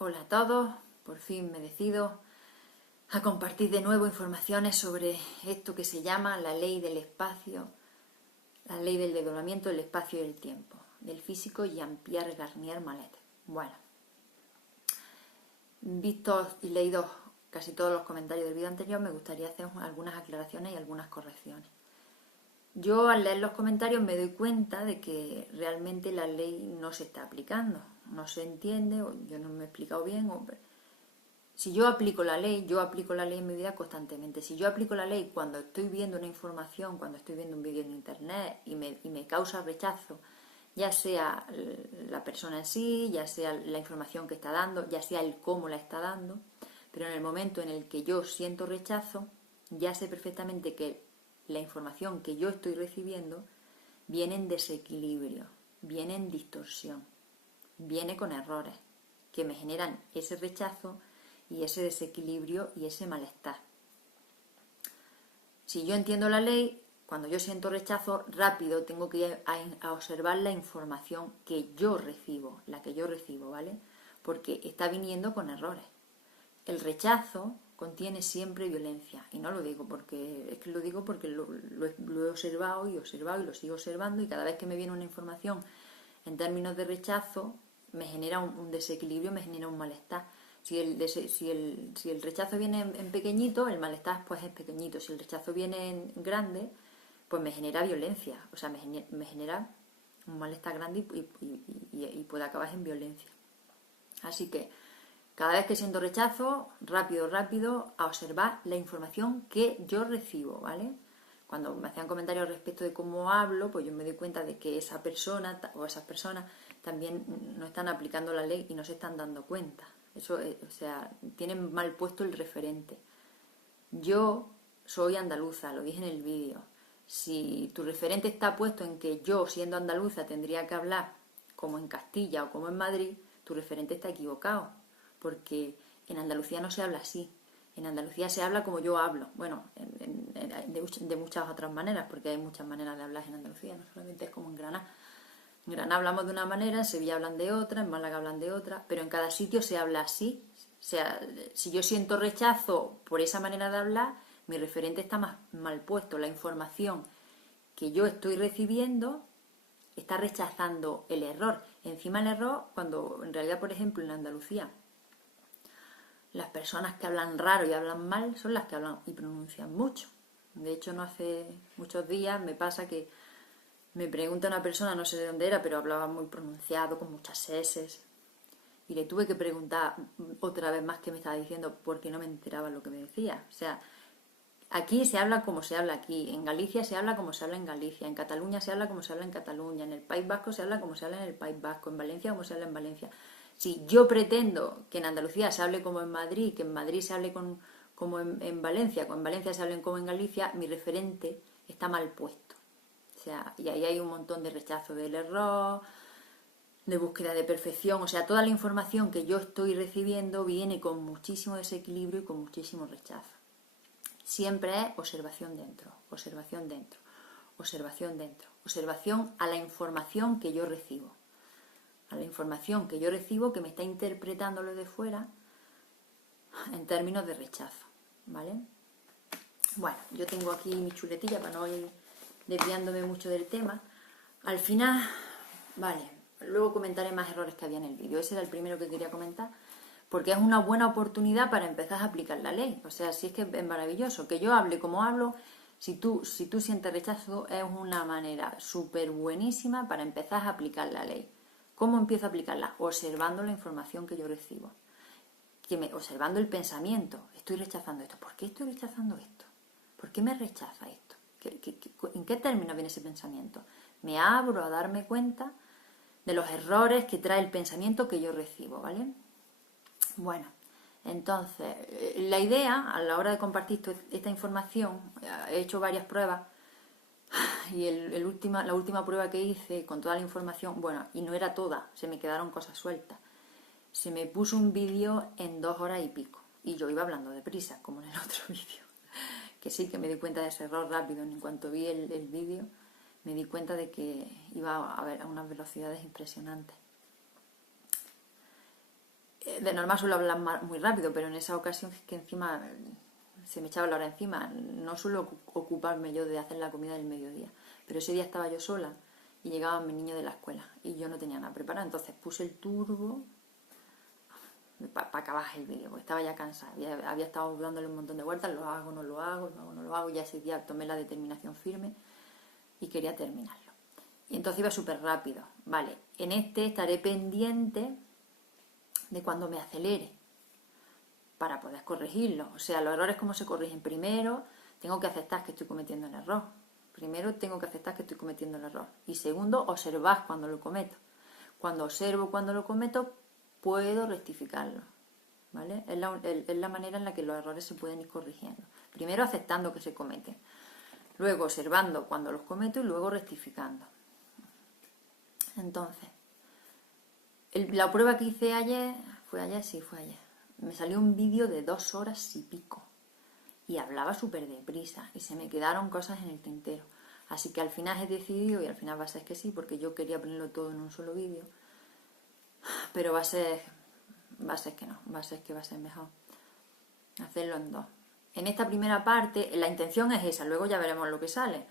Hola a todos, por fin me decido a compartir de nuevo informaciones sobre esto que se llama la ley del espacio, la ley del desdoblamiento del espacio y el tiempo, del físico Jean-Pierre Garnier Mallet. Bueno, vistos y leídos casi todos los comentarios del vídeo anterior, me gustaría hacer algunas aclaraciones y algunas correcciones. Yo al leer los comentarios me doy cuenta de que realmente la ley no se está aplicando, no se entiende, o yo no me he explicado bien. Si yo aplico la ley en mi vida constantemente. Si yo aplico la ley cuando estoy viendo una información, cuando estoy viendo un vídeo en internet y me causa rechazo, ya sea la persona en sí, ya sea la información que está dando, ya sea el cómo la está dando, pero en el momento en el que yo siento rechazo, ya sé perfectamente que la información que yo estoy recibiendo viene en desequilibrio, viene en distorsión, viene con errores que me generan ese rechazo y ese desequilibrio y ese malestar. Si yo entiendo la ley, cuando yo siento rechazo, rápido tengo que ir a observar la información que yo recibo, la que yo recibo, ¿vale? Porque está viniendo con errores. El rechazo contiene siempre violencia, y no lo digo porque, es que lo digo porque lo he observado y lo sigo observando, y cada vez que me viene una información en términos de rechazo, me genera un desequilibrio, me genera un malestar. Si el rechazo viene en pequeñito, el malestar pues es pequeñito. Si el rechazo viene en grande, pues me genera violencia, o sea, me genera un malestar grande y puede acabar en violencia. Así que cada vez que siento rechazo, rápido, a observar la información que yo recibo, ¿vale? Cuando me hacían comentarios respecto de cómo hablo, pues yo me doy cuenta de que esa persona o esas personas también no están aplicando la ley y no se están dando cuenta. Eso, o sea, tienen mal puesto el referente. Yo soy andaluza, lo dije en el vídeo. Si tu referente está puesto en que yo, siendo andaluza, tendría que hablar como en Castilla o como en Madrid, tu referente está equivocado, porque en Andalucía no se habla así. En Andalucía se habla como yo hablo. Bueno, de muchas otras maneras, porque hay muchas maneras de hablar en Andalucía, no solamente es como en Granada. En Granada hablamos de una manera, en Sevilla hablan de otra, en Málaga hablan de otra, pero en cada sitio se habla así. O sea, si yo siento rechazo por esa manera de hablar, mi referente está mal puesto. La información que yo estoy recibiendo está rechazando el error. Encima el error, cuando en realidad, por ejemplo, en Andalucía, las personas que hablan raro y hablan mal son las que hablan y pronuncian mucho. De hecho, no hace muchos días me pasa que me pregunta una persona, no sé de dónde era, pero hablaba muy pronunciado, con muchas eses. Y le tuve que preguntar otra vez más qué me estaba diciendo porque no me enteraba lo que me decía. O sea, aquí se habla como se habla aquí, en Galicia se habla como se habla en Galicia, en Cataluña se habla como se habla en Cataluña, en el País Vasco se habla como se habla en el País Vasco, en Valencia como se habla en Valencia. Si yo pretendo que en Andalucía se hable como en Madrid, que en Madrid se hable como en Valencia, que en Valencia se hable como en Galicia, mi referente está mal puesto. O sea, y ahí hay un montón de rechazo del error, de búsqueda de perfección. O sea, toda la información que yo estoy recibiendo viene con muchísimo desequilibrio y con muchísimo rechazo. Siempre es observación dentro, observación dentro, observación dentro, observación a la información que yo recibo. A la información que yo recibo que me está interpretando lo de fuera en términos de rechazo, ¿vale? Bueno, yo tengo aquí mi chuletilla para no ir desviándome mucho del tema. Al final, vale, luego comentaré más errores que había en el vídeo. Ese era el primero que quería comentar, porque es una buena oportunidad para empezar a aplicar la ley. O sea, si es que es maravilloso. Que yo hable como hablo, si tú sientes rechazo, es una manera súper buenísima para empezar a aplicar la ley. ¿Cómo empiezo a aplicarla? Observando la información que yo recibo. Observando el pensamiento. Estoy rechazando esto. ¿Por qué estoy rechazando esto? ¿Por qué me rechaza esto? ¿En qué términos viene ese pensamiento? Me abro a darme cuenta de los errores que trae el pensamiento que yo recibo, ¿vale? Bueno, entonces, la idea, a la hora de compartir esta información, he hecho varias pruebas, y la última prueba que hice con toda la información, bueno, y no era toda, se me quedaron cosas sueltas. Se me puso un vídeo en 2 horas y pico, y yo iba hablando deprisa, como en el otro vídeo. Que sí, que me di cuenta de ese error rápido. En cuanto vi el vídeo, me di cuenta de que iba a unas velocidades impresionantes. De normal suelo hablar muy rápido, pero en esa ocasión es que encima se me echaba la hora encima. No suelo ocuparme yo de hacer la comida del mediodía, pero ese día estaba yo sola y llegaban mis niños de la escuela y yo no tenía nada preparado, entonces puse el turbo para acabar el vídeo, porque estaba ya cansada, había estado dándole un montón de vueltas, lo hago, no lo hago, lo hago, no lo hago, ya ese día tomé la determinación firme y quería terminarlo. Y entonces iba súper rápido, vale, en este estaré pendiente de cuando me acelere para poder corregirlo. O sea, los errores, ¿cómo se corrigen? Primero, tengo que aceptar que estoy cometiendo el error. Primero, tengo que aceptar que estoy cometiendo el error. Y segundo, observar cuando lo cometo. Cuando observo cuando lo cometo, puedo rectificarlo. ¿Vale? Es la manera en la que los errores se pueden ir corrigiendo. Primero, aceptando que se cometen. Luego, observando cuando los cometo y luego rectificando. Entonces, la prueba que hice ayer, fue ayer, me salió un vídeo de 2 horas y pico y hablaba súper deprisa y se me quedaron cosas en el tintero, así que al final he decidido, y al final va a ser que sí, porque yo quería ponerlo todo en un solo vídeo, pero va a ser que no, va a ser que va a ser mejor hacerlo en 2. En esta primera parte la intención es esa, luego ya veremos lo que sale.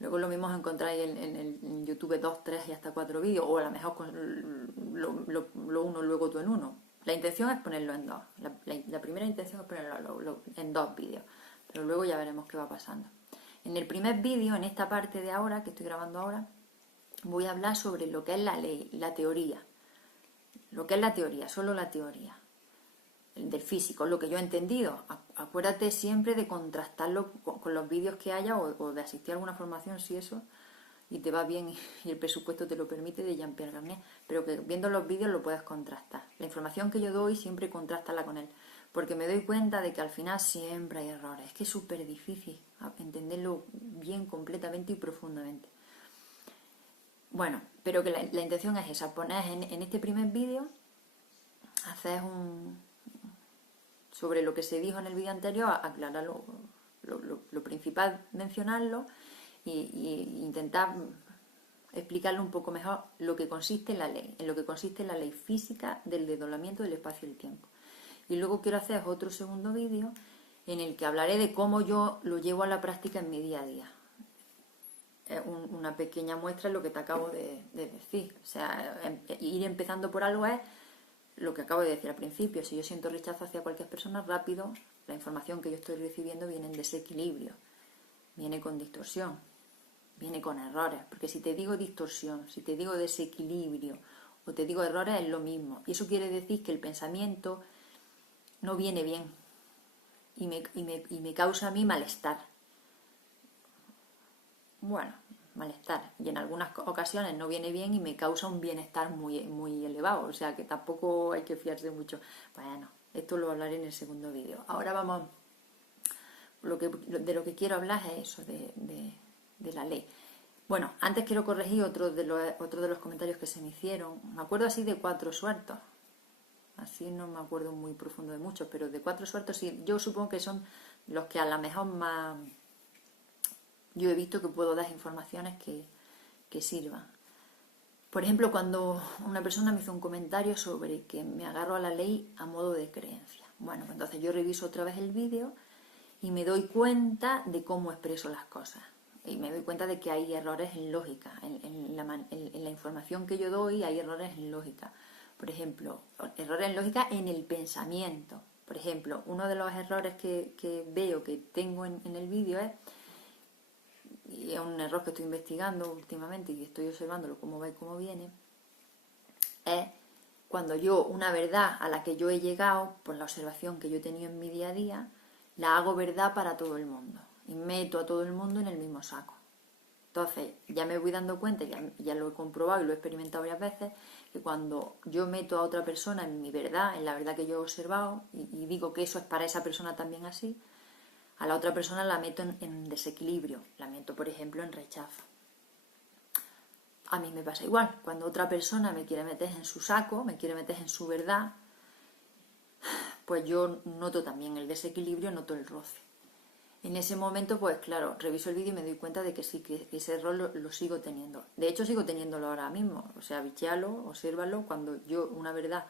Luego lo mismo encontráis en YouTube 2, 3 y hasta 4 vídeos, o a lo mejor lo uno luego tú en uno. La intención es ponerlo en 2. La primera intención es ponerlo en 2 vídeos, pero luego ya veremos qué va pasando. En el primer vídeo, en esta parte de ahora, que estoy grabando ahora, voy a hablar sobre lo que es la ley, la teoría. Lo que es la teoría, solo la teoría del físico, lo que yo he entendido. Acuérdate siempre de contrastarlo con los vídeos que haya o de asistir a alguna formación si eso y te va bien y el presupuesto te lo permite, de Jean-Pierre Garnier, pero que viendo los vídeos lo puedes contrastar. La información que yo doy siempre contrástala con él, porque me doy cuenta de que al final siempre hay errores. Es que es súper difícil entenderlo bien, completamente y profundamente. Bueno, pero que la intención es esa, poner en este primer vídeo, hacer sobre lo que se dijo en el vídeo anterior, aclarar lo principal, mencionarlo y intentar explicarle un poco mejor lo que consiste en la ley, en lo que consiste la ley física del desdoblamiento del espacio y el tiempo. Y luego quiero hacer otro segundo vídeo en el que hablaré de cómo yo lo llevo a la práctica en mi día a día. Es una pequeña muestra de lo que te acabo de decir. O sea, ir empezando por algo es lo que acabo de decir al principio. Si yo siento rechazo hacia cualquier persona, rápido, la información que yo estoy recibiendo viene en desequilibrio, viene con distorsión, viene con errores. Porque si te digo distorsión, si te digo desequilibrio o te digo errores, es lo mismo. Y eso quiere decir que el pensamiento no viene bien y me causa a mí malestar. Bueno, malestar. Y en algunas ocasiones no viene bien y me causa un bienestar muy, muy elevado. O sea que tampoco hay que fiarse mucho. Bueno, esto lo hablaré en el segundo vídeo. Ahora vamos, de lo que quiero hablar es eso, de la ley. Bueno, antes quiero corregir otro de los comentarios que se me hicieron. Me acuerdo así de 4 sueltos. Así no me acuerdo muy profundo de muchos, pero de 4 sueltos sí. Yo supongo que son los que a lo mejor más yo he visto que puedo dar informaciones que sirvan. Por ejemplo, cuando una persona me hizo un comentario sobre que me agarro a la ley a modo de creencia. Bueno, entonces yo reviso otra vez el vídeo y me doy cuenta de cómo expreso las cosas. Y me doy cuenta de que hay errores en lógica. En la información que yo doy hay errores en lógica. Por ejemplo, errores en lógica en el pensamiento. Por ejemplo, uno de los errores que veo que tengo en el vídeo es, y es un error que estoy investigando últimamente y estoy observándolo cómo va y cómo viene, es cuando yo una verdad a la que yo he llegado por la observación que yo he tenido en mi día a día, la hago verdad para todo el mundo y meto a todo el mundo en el mismo saco. Entonces ya me voy dando cuenta, ya lo he comprobado y lo he experimentado varias veces, que cuando yo meto a otra persona en mi verdad, en la verdad que yo he observado, y digo que eso es para esa persona también así, a la otra persona la meto en desequilibrio, la meto, por ejemplo, en rechazo. A mí me pasa igual, cuando otra persona me quiere meter en su saco, me quiere meter en su verdad, pues yo noto también el desequilibrio, noto el roce. En ese momento, pues claro, reviso el vídeo y me doy cuenta de que sí, que ese error lo sigo teniendo. De hecho, sigo teniéndolo ahora mismo. O sea, bichealo, obsérvalo, cuando yo una verdad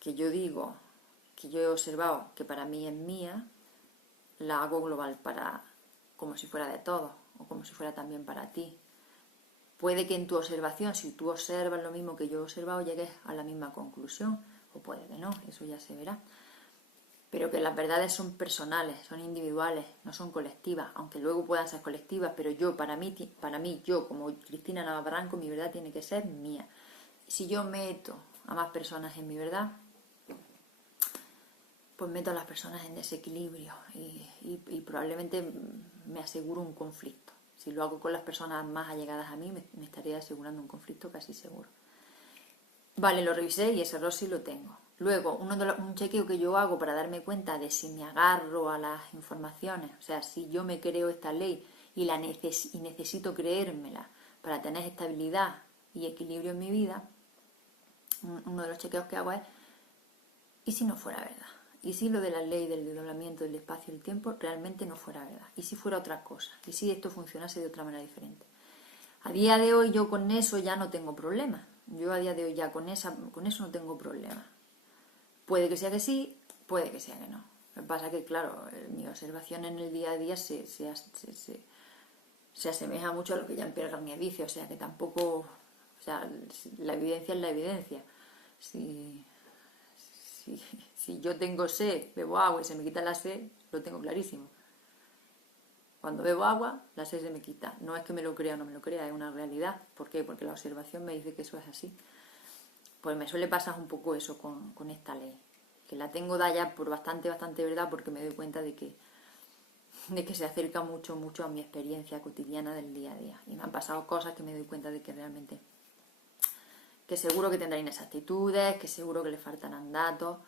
que yo digo, que yo he observado que para mí es mía, la hago global para, como si fuera de todos, o como si fuera también para ti. Puede que en tu observación, si tú observas lo mismo que yo he observado, llegues a la misma conclusión, o puede que no, eso ya se verá. Pero que las verdades son personales, son individuales, no son colectivas, aunque luego puedan ser colectivas, pero yo, para mí, yo como Cristina Navarranco, mi verdad tiene que ser mía. Si yo meto a más personas en mi verdad, pues meto a las personas en desequilibrio y probablemente me aseguro un conflicto. Si lo hago con las personas más allegadas a mí, me estaría asegurando un conflicto casi seguro. Vale, lo revisé y ese error sí lo tengo. Luego, un chequeo que yo hago para darme cuenta de si me agarro a las informaciones, o sea, si yo me creo esta ley y necesito creérmela para tener estabilidad y equilibrio en mi vida, uno de los chequeos que hago es, ¿y si no fuera verdad? ¿Y si lo de la ley del desdoblamiento del espacio y el tiempo realmente no fuera verdad? ¿Y si fuera otra cosa? ¿Y si esto funcionase de otra manera diferente? A día de hoy yo con eso ya no tengo problema. Yo a día de hoy ya con eso no tengo problema. Puede que sea que sí, puede que sea que no. Lo que pasa es que, claro, mi observación en el día a día se asemeja mucho a lo que Jean-Pierre Garnier dice, o sea que tampoco, o sea, la evidencia es la evidencia. Si yo tengo sed, bebo agua y se me quita la sed, lo tengo clarísimo. Cuando bebo agua, la sed se me quita. No es que me lo crea o no me lo crea, es una realidad. ¿Por qué? Porque la observación me dice que eso es así. Pues me suele pasar un poco eso con esta ley. Que la tengo dada ya por bastante verdad, porque me doy cuenta de que se acerca mucho a mi experiencia cotidiana del día a día. Y me han pasado cosas que me doy cuenta de que realmente, que seguro que tendrá inexactitudes, que seguro que le faltarán datos,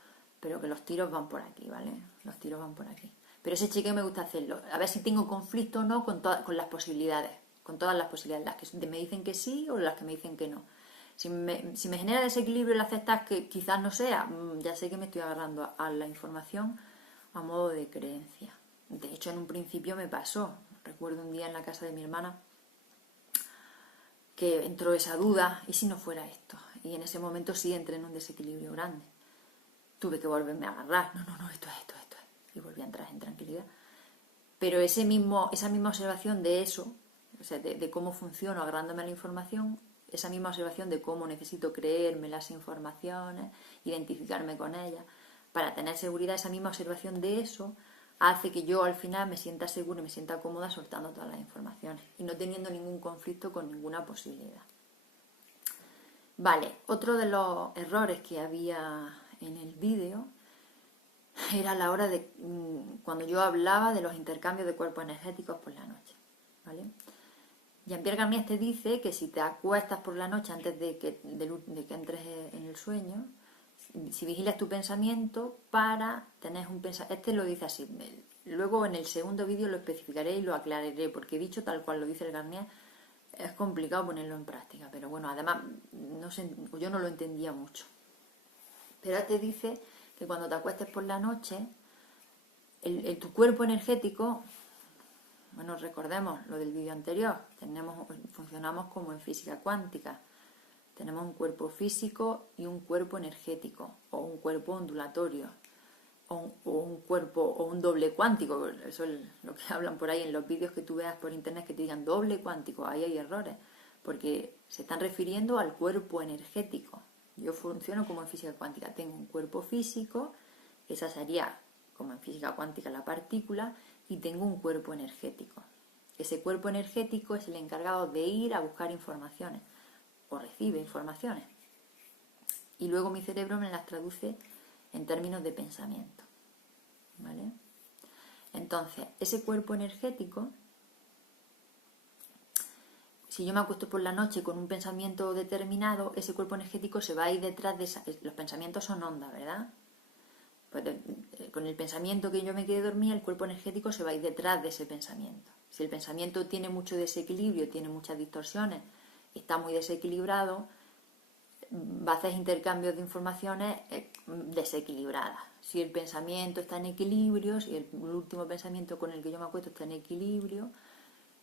pero que los tiros van por aquí, ¿vale? Los tiros van por aquí. Pero ese chequeo me gusta hacerlo, a ver si tengo conflicto o no con las posibilidades, con todas las posibilidades, las que me dicen que sí o las que me dicen que no. Si me genera desequilibrio el aceptar que quizás no sea, ya sé que me estoy agarrando a la información a modo de creencia. De hecho, en un principio me pasó. Recuerdo un día en la casa de mi hermana que entró esa duda, ¿y si no fuera esto? Y en ese momento sí entré en un desequilibrio grande. Tuve que volverme a agarrar. No, esto es. Y volví a entrar en tranquilidad. Pero esa misma observación de eso, o sea, de cómo funciono agarrándome a la información, esa misma observación de cómo necesito creerme las informaciones, identificarme con ellas, para tener seguridad, esa misma observación de eso hace que yo al final me sienta segura y me sienta cómoda soltando todas las informaciones y no teniendo ningún conflicto con ninguna posibilidad. Vale, otro de los errores que había en el vídeo era la hora de cuando yo hablaba de los intercambios de cuerpos energéticos por la noche, ¿vale? Jean-Pierre Garnier te dice que si te acuestas por la noche antes de que entres en el sueño, si vigilas tu pensamiento para tener un pensamiento, este lo dice así, luego en el segundo vídeo lo especificaré y lo aclararé, porque dicho tal cual lo dice el Garnier, es complicado ponerlo en práctica, pero bueno, además yo no lo entendía mucho. Pero este dice que cuando te acuestes por la noche, tu cuerpo energético, bueno, recordemos lo del vídeo anterior, funcionamos como en física cuántica. Tenemos un cuerpo físico y un cuerpo energético, o un cuerpo ondulatorio, o un cuerpo, o un doble cuántico. Eso es lo que hablan por ahí en los vídeos que tú veas por internet que te digan doble cuántico. Ahí hay errores, porque se están refiriendo al cuerpo energético. Yo funciono como en física cuántica. Tengo un cuerpo físico, esa sería como en física cuántica la partícula, y tengo un cuerpo energético. Ese cuerpo energético es el encargado de ir a buscar informaciones o recibe informaciones. Y luego mi cerebro me las traduce en términos de pensamiento, ¿vale? Entonces, ese cuerpo energético, si yo me acuesto por la noche con un pensamiento determinado, ese cuerpo energético se va a ir detrás de los pensamientos son ondas, ¿verdad? Pues con el pensamiento que yo me quedé dormida, el cuerpo energético se va a ir detrás de ese pensamiento. Si el pensamiento tiene mucho desequilibrio, tiene muchas distorsiones, está muy desequilibrado, va a hacer intercambios de informaciones desequilibradas. Si el pensamiento está en equilibrio, si el último pensamiento con el que yo me acuesto está en equilibrio,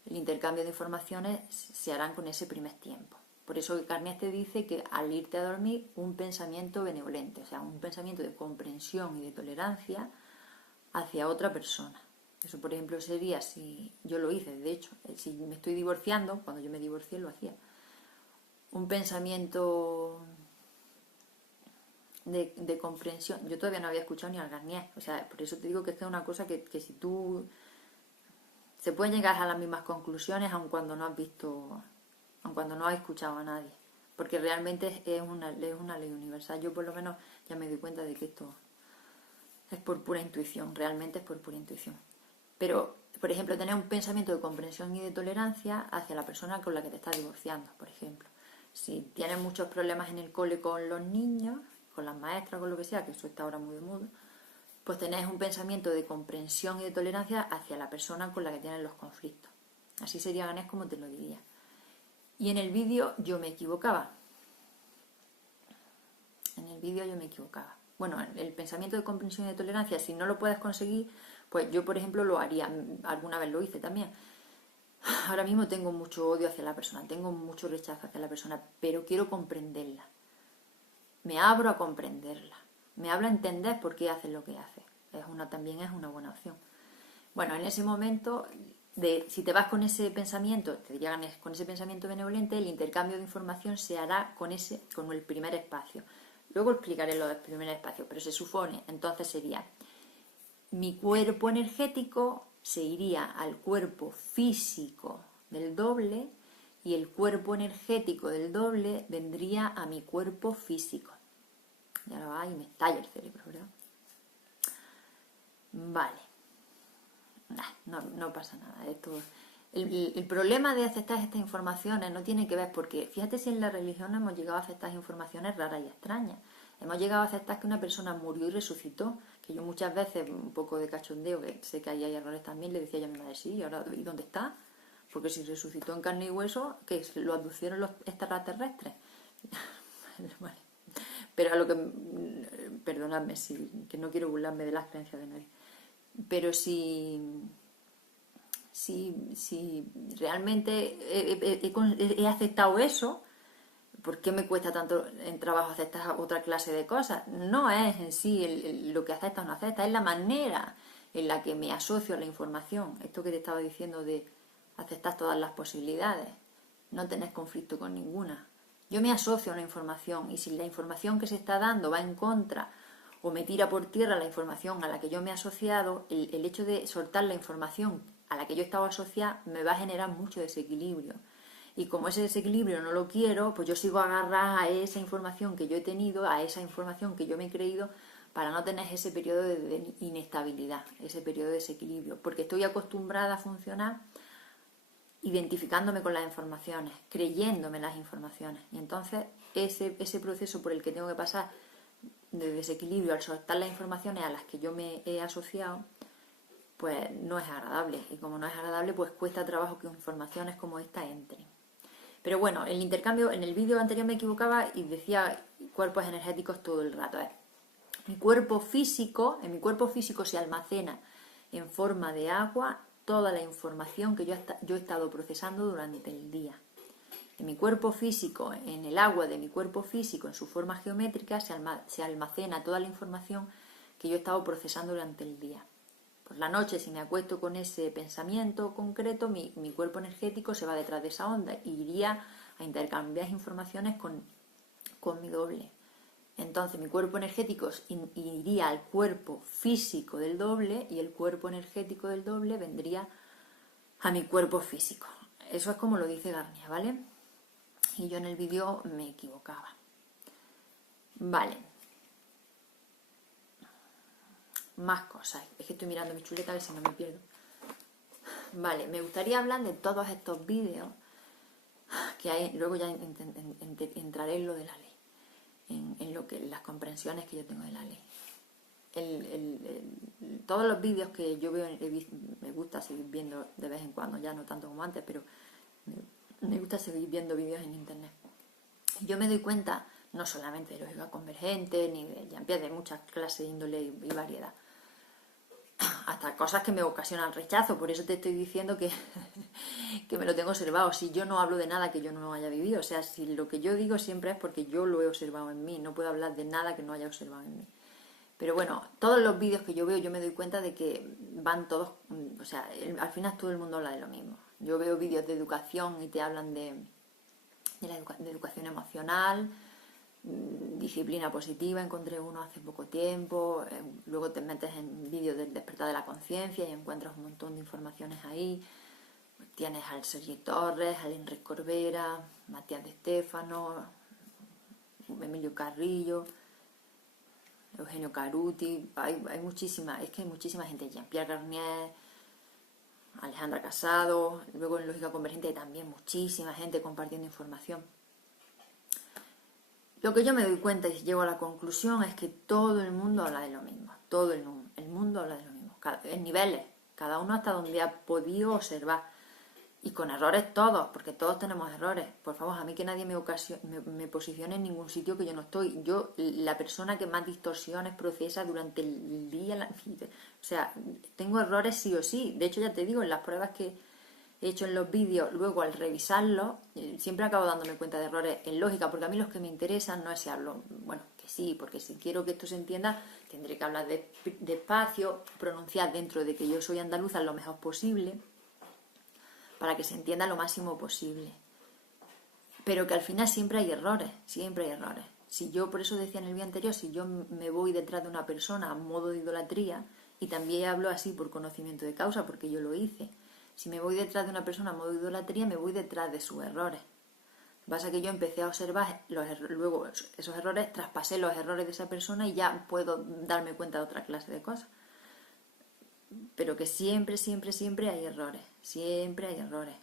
el intercambio de informaciones se harán con ese primer tiempo. Por eso Garnier te dice que al irte a dormir, un pensamiento benevolente, o sea, un pensamiento de comprensión y de tolerancia hacia otra persona. Eso, por ejemplo, sería si yo lo hice, de hecho, si me estoy divorciando, cuando yo me divorcié lo hacía. Un pensamiento de comprensión. Yo todavía no había escuchado ni al Garnier, o sea, por eso te digo que es una cosa que si tú... Se pueden llegar a las mismas conclusiones aun cuando no has visto, aun cuando no has escuchado a nadie, porque realmente es una ley universal. Yo por lo menos ya me doy cuenta de que esto es por pura intuición, realmente es por pura intuición. Pero, por ejemplo, tener un pensamiento de comprensión y de tolerancia hacia la persona con la que te estás divorciando, por ejemplo. Si tienes muchos problemas en el cole con los niños, con las maestras, con lo que sea, que eso está ahora muy de moda, pues tenés un pensamiento de comprensión y de tolerancia hacia la persona con la que tienes los conflictos. Así sería Ganés como te lo diría. Y en el vídeo yo me equivocaba. Bueno, el pensamiento de comprensión y de tolerancia, si no lo puedes conseguir, pues yo, por ejemplo, lo haría. Alguna vez lo hice también. Ahora mismo tengo mucho odio hacia la persona, tengo mucho rechazo hacia la persona, pero quiero comprenderla. Me abro a comprenderla. Me abro a entender por qué hace lo que hace. También es una buena opción. Bueno, en ese momento, si te vas con ese pensamiento, te dirían con ese pensamiento benevolente, el intercambio de información se hará con el primer espacio. Luego explicaré lo del primer espacio, pero se supone, entonces sería, mi cuerpo energético se iría al cuerpo físico del doble y el cuerpo energético del doble vendría a mi cuerpo físico. Y ahora va y me estalla el cerebro, ¿verdad? Vale. No pasa nada. El problema de aceptar estas informaciones no tiene que ver porque, fíjate si en la religión hemos llegado a aceptar informaciones raras y extrañas. Hemos llegado a aceptar que una persona murió y resucitó, que yo muchas veces, un poco de cachondeo, que sé que ahí hay errores también, le decía yo a mi madre, sí, ¿y ahora ¿y dónde está? Porque si resucitó en carne y hueso, que lo aducieron los extraterrestres. Vale. Pero a lo que, perdonadme, que no quiero burlarme de las creencias de nadie, pero si realmente he aceptado eso, ¿por qué me cuesta tanto en trabajo aceptar otra clase de cosas? No es en sí lo que acepta o no acepta, es la manera en la que me asocio a la información. Esto que te estaba diciendo de aceptar todas las posibilidades, no tenés conflicto con ninguna. Yo me asocio a una información y si la información que se está dando va en contra o me tira por tierra la información a la que yo me he asociado, el hecho de soltar la información a la que yo estaba asociada me va a generar mucho desequilibrio. Y como ese desequilibrio no lo quiero, pues yo sigo agarrada a esa información que yo he tenido, a esa información que yo me he creído, para no tener ese periodo de inestabilidad, ese periodo de desequilibrio. Porque estoy acostumbrada a funcionar identificándome con las informaciones, creyéndome las informaciones. Y entonces ese proceso por el que tengo que pasar de desequilibrio al soltar las informaciones a las que yo me he asociado, pues no es agradable. Y como no es agradable, pues cuesta trabajo que informaciones como esta entren. Pero bueno, el intercambio, en el vídeo anterior me equivocaba y decía cuerpos energéticos todo el rato. En mi cuerpo físico se almacena en forma de agua toda la información que yo he estado procesando durante el día. En mi cuerpo físico, en el agua de mi cuerpo físico, en su forma geométrica, se almacena toda la información que yo he estado procesando durante el día. Por la noche, si me acuesto con ese pensamiento concreto, mi cuerpo energético se va detrás de esa onda y iría a intercambiar informaciones con mi doble. Entonces mi cuerpo energético iría al cuerpo físico del doble y el cuerpo energético del doble vendría a mi cuerpo físico. Eso es como lo dice Garnier, ¿vale? Y yo en el vídeo me equivocaba. Vale. Más cosas. Es que estoy mirando mi chuleta a ver si no me pierdo. Vale, me gustaría hablar de todos estos vídeos que hay. Luego ya entraré en lo de la ley. En las comprensiones que yo tengo de la ley. Todos los vídeos que yo veo, me gusta seguir viendo de vez en cuando, ya no tanto como antes, pero me gusta seguir viendo vídeos en internet. Yo me doy cuenta, no solamente de lógica convergente, ni de Jean-Pierre, de muchas clases de índole y variedad. hasta cosas que me ocasionan rechazo. Por eso te estoy diciendo que, que me lo tengo observado. Si yo no hablo de nada que yo no haya vivido, o sea, si lo que yo digo siempre es porque yo lo he observado en mí, no puedo hablar de nada que no haya observado en mí. Pero bueno, todos los vídeos que yo veo, yo me doy cuenta de que van todos, o sea, al final todo el mundo habla de lo mismo. Yo veo vídeos de educación y te hablan de educación emocional, disciplina positiva, encontré uno hace poco tiempo, luego te metes en vídeos del despertar de la conciencia y encuentras un montón de informaciones ahí. Tienes al Sergi Torres, al Enrique Corbera, Matías de Estéfano, Emilio Carrillo, Eugenio Caruti, hay muchísima, es que hay muchísima gente, Jean-Pierre Garnier, Alejandra Casado, luego en Lógica Convergente hay también muchísima gente compartiendo información. Lo que yo me doy cuenta y llego a la conclusión es que todo el mundo habla de lo mismo, todo el mundo habla de lo mismo, en niveles, cada uno hasta donde ha podido observar, y con errores todos, porque todos tenemos errores. Por favor, a mí que nadie me posicione en ningún sitio que yo no estoy. Yo, la persona que más distorsiones procesa durante el día, o sea, tengo errores sí o sí. De hecho, ya te digo, en las pruebas que he hecho en los vídeos, luego al revisarlos, siempre acabo dándome cuenta de errores en lógica, porque a mí los que me interesan no es si hablo, bueno, que sí, porque si quiero que esto se entienda, tendré que hablar despacio, pronunciar dentro de que yo soy andaluza lo mejor posible, para que se entienda lo máximo posible. Pero que al final siempre hay errores, siempre hay errores. Si yo, por eso decía en el vídeo anterior, si yo me voy detrás de una persona a modo de idolatría, y también hablo así por conocimiento de causa, porque yo lo hice, si me voy detrás de una persona a modo de idolatría, me voy detrás de sus errores. Lo que pasa es que yo empecé a observar luego esos errores, traspasé los errores de esa persona y ya puedo darme cuenta de otra clase de cosas. Pero que siempre, siempre, siempre hay errores. Siempre hay errores.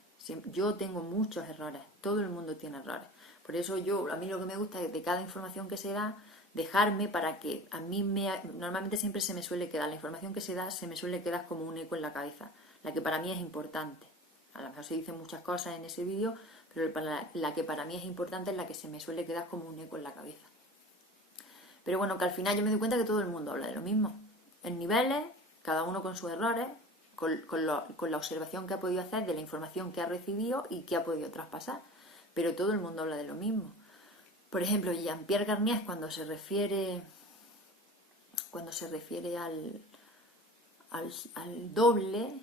Yo tengo muchos errores. Todo el mundo tiene errores. Por eso a mí lo que me gusta es de cada información que se da, dejarme para que a mí normalmente siempre se me suele quedar, la información que se da se me suele quedar como un eco en la cabeza, la que para mí es importante. A lo mejor se dicen muchas cosas en ese vídeo, pero la que para mí es importante es la que se me suele quedar como un eco en la cabeza. Pero bueno, que al final yo me doy cuenta que todo el mundo habla de lo mismo. En niveles, cada uno con sus errores, con la observación que ha podido hacer de la información que ha recibido y que ha podido traspasar. Pero todo el mundo habla de lo mismo. Por ejemplo, Jean-Pierre Garnier, cuando se refiere al doble,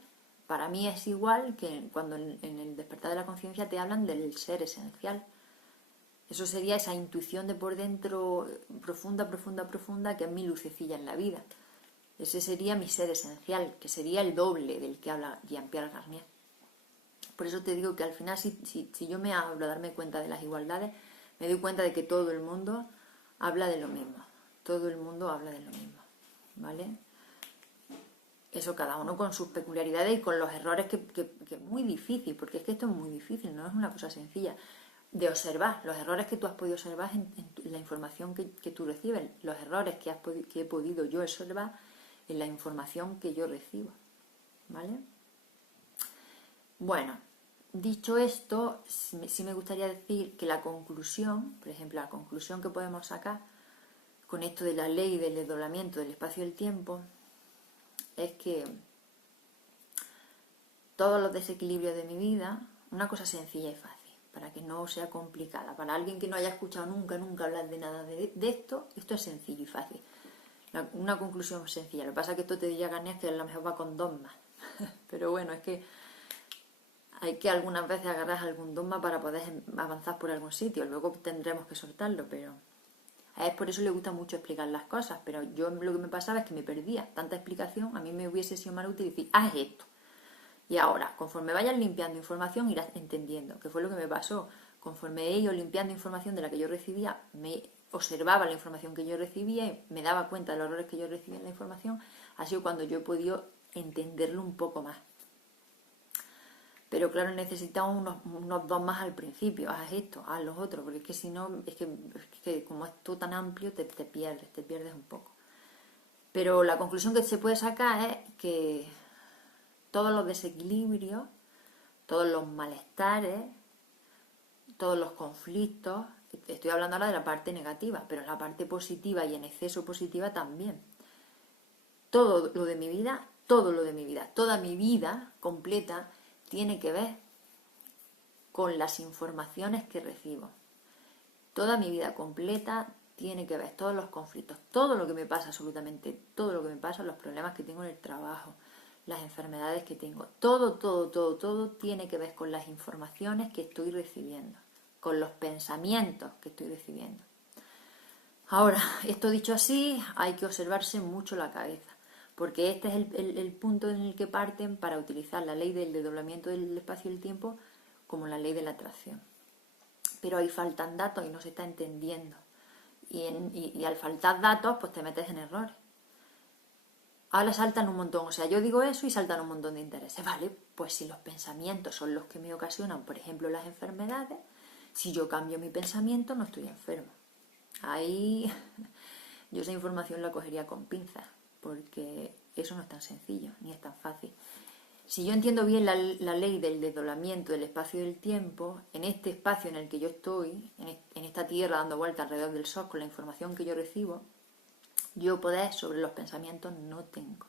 para mí es igual que cuando en el despertar de la conciencia te hablan del ser esencial. Eso sería esa intuición de por dentro profunda, profunda, profunda, que es mi lucecilla en la vida. Ese sería mi ser esencial, que sería el doble del que habla Jean-Pierre Garnier. Por eso te digo que al final, si yo me hablo a darme cuenta de las igualdades, me doy cuenta de que todo el mundo habla de lo mismo. Todo el mundo habla de lo mismo, ¿vale? Eso cada uno con sus peculiaridades y con los errores que es muy difícil, porque es que esto es muy difícil, no es una cosa sencilla de observar, los errores que tú has podido observar en la información que tú recibes, los errores que he podido yo observar en la información que yo recibo, ¿vale? Bueno, dicho esto, sí me gustaría decir que la conclusión, por ejemplo, la conclusión que podemos sacar con esto de la ley del desdoblamiento del espacio y el tiempo, es que todos los desequilibrios de mi vida, una cosa sencilla y fácil, para que no sea complicada, para alguien que no haya escuchado nunca hablar de nada de esto es sencillo y fácil. Una conclusión sencilla. Lo que pasa es que esto te diría Garnier que a lo mejor va con dogmas. Pero bueno, es que hay que algunas veces agarrar algún dogma para poder avanzar por algún sitio. Luego tendremos que soltarlo, pero a él por eso le gusta mucho explicar las cosas. Pero yo lo que me pasaba es que me perdía tanta explicación. A mí me hubiese sido más útil decir, haz esto. Y ahora, conforme vayas limpiando información, irás entendiendo. Que fue lo que me pasó. Conforme he ido limpiando información de la que yo recibía, me observaba la información que yo recibía y me daba cuenta de los errores que yo recibía en la información, ha sido cuando yo he podido entenderlo un poco más. Pero claro, necesitamos unos dos más al principio, haz esto, haz los otros, porque es que si no, es que como es todo tan amplio, te pierdes un poco. Pero la conclusión que se puede sacar es que todos los desequilibrios, todos los malestares, todos los conflictos, estoy hablando ahora de la parte negativa, pero la parte positiva y en exceso positiva también. Todo lo de mi vida todo lo de mi vida, toda mi vida completa tiene que ver con las informaciones que recibo. Toda mi vida completa tiene que ver, todos los conflictos, todo lo que me pasa, absolutamente todo lo que me pasa, los problemas que tengo en el trabajo, las enfermedades que tengo, todo tiene que ver con las informaciones que estoy recibiendo, con los pensamientos que estoy recibiendo. Ahora, esto dicho así, hay que observarse mucho la cabeza, porque este es el punto en el que parten para utilizar la ley del desdoblamiento del espacio y el tiempo como la ley de la atracción. Pero ahí faltan datos y no se está entendiendo. Y al faltar datos, pues te metes en errores. Ahora saltan un montón, o sea, yo digo eso y saltan un montón de intereses. Vale, pues si los pensamientos son los que me ocasionan, por ejemplo, las enfermedades, si yo cambio mi pensamiento, no estoy enfermo. Ahí yo esa información la cogería con pinzas, porque eso no es tan sencillo, ni es tan fácil. Si yo entiendo bien la ley del desdoblamiento del espacio y del tiempo, en este espacio en el que yo estoy, en esta Tierra dando vueltas alrededor del Sol con la información que yo recibo, yo poder sobre los pensamientos no tengo.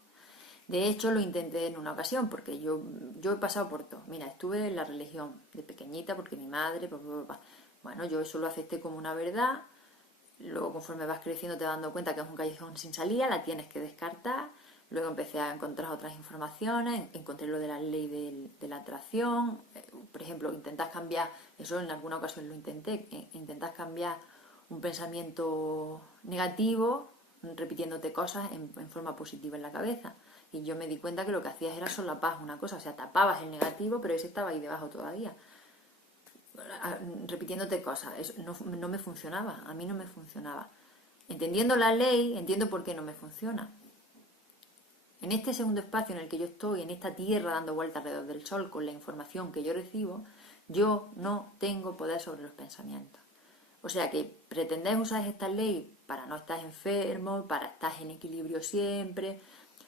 De hecho, lo intenté en una ocasión, porque yo he pasado por todo. Mira, estuve en la religión de pequeñita, porque mi madre, bueno, yo eso lo acepté como una verdad. Luego, conforme vas creciendo, te vas dando cuenta que es un callejón sin salida, la tienes que descartar. Luego empecé a encontrar otras informaciones, encontré lo de la ley de la atracción. Por ejemplo, intentas cambiar, eso en alguna ocasión lo intenté, intentas cambiar un pensamiento negativo repitiéndote cosas en forma positiva en la cabeza. Y yo me di cuenta que lo que hacías era solapar una cosa, o sea, tapabas el negativo, pero ese estaba ahí debajo todavía. Repitiéndote cosas, eso no me funcionaba, a mí no me funcionaba. Entendiendo la ley, entiendo por qué no me funciona. En este segundo espacio en el que yo estoy, en esta Tierra dando vueltas alrededor del Sol con la información que yo recibo, yo no tengo poder sobre los pensamientos. O sea que pretendéis usar esta ley para no estar enfermo, para estar en equilibrio siempre,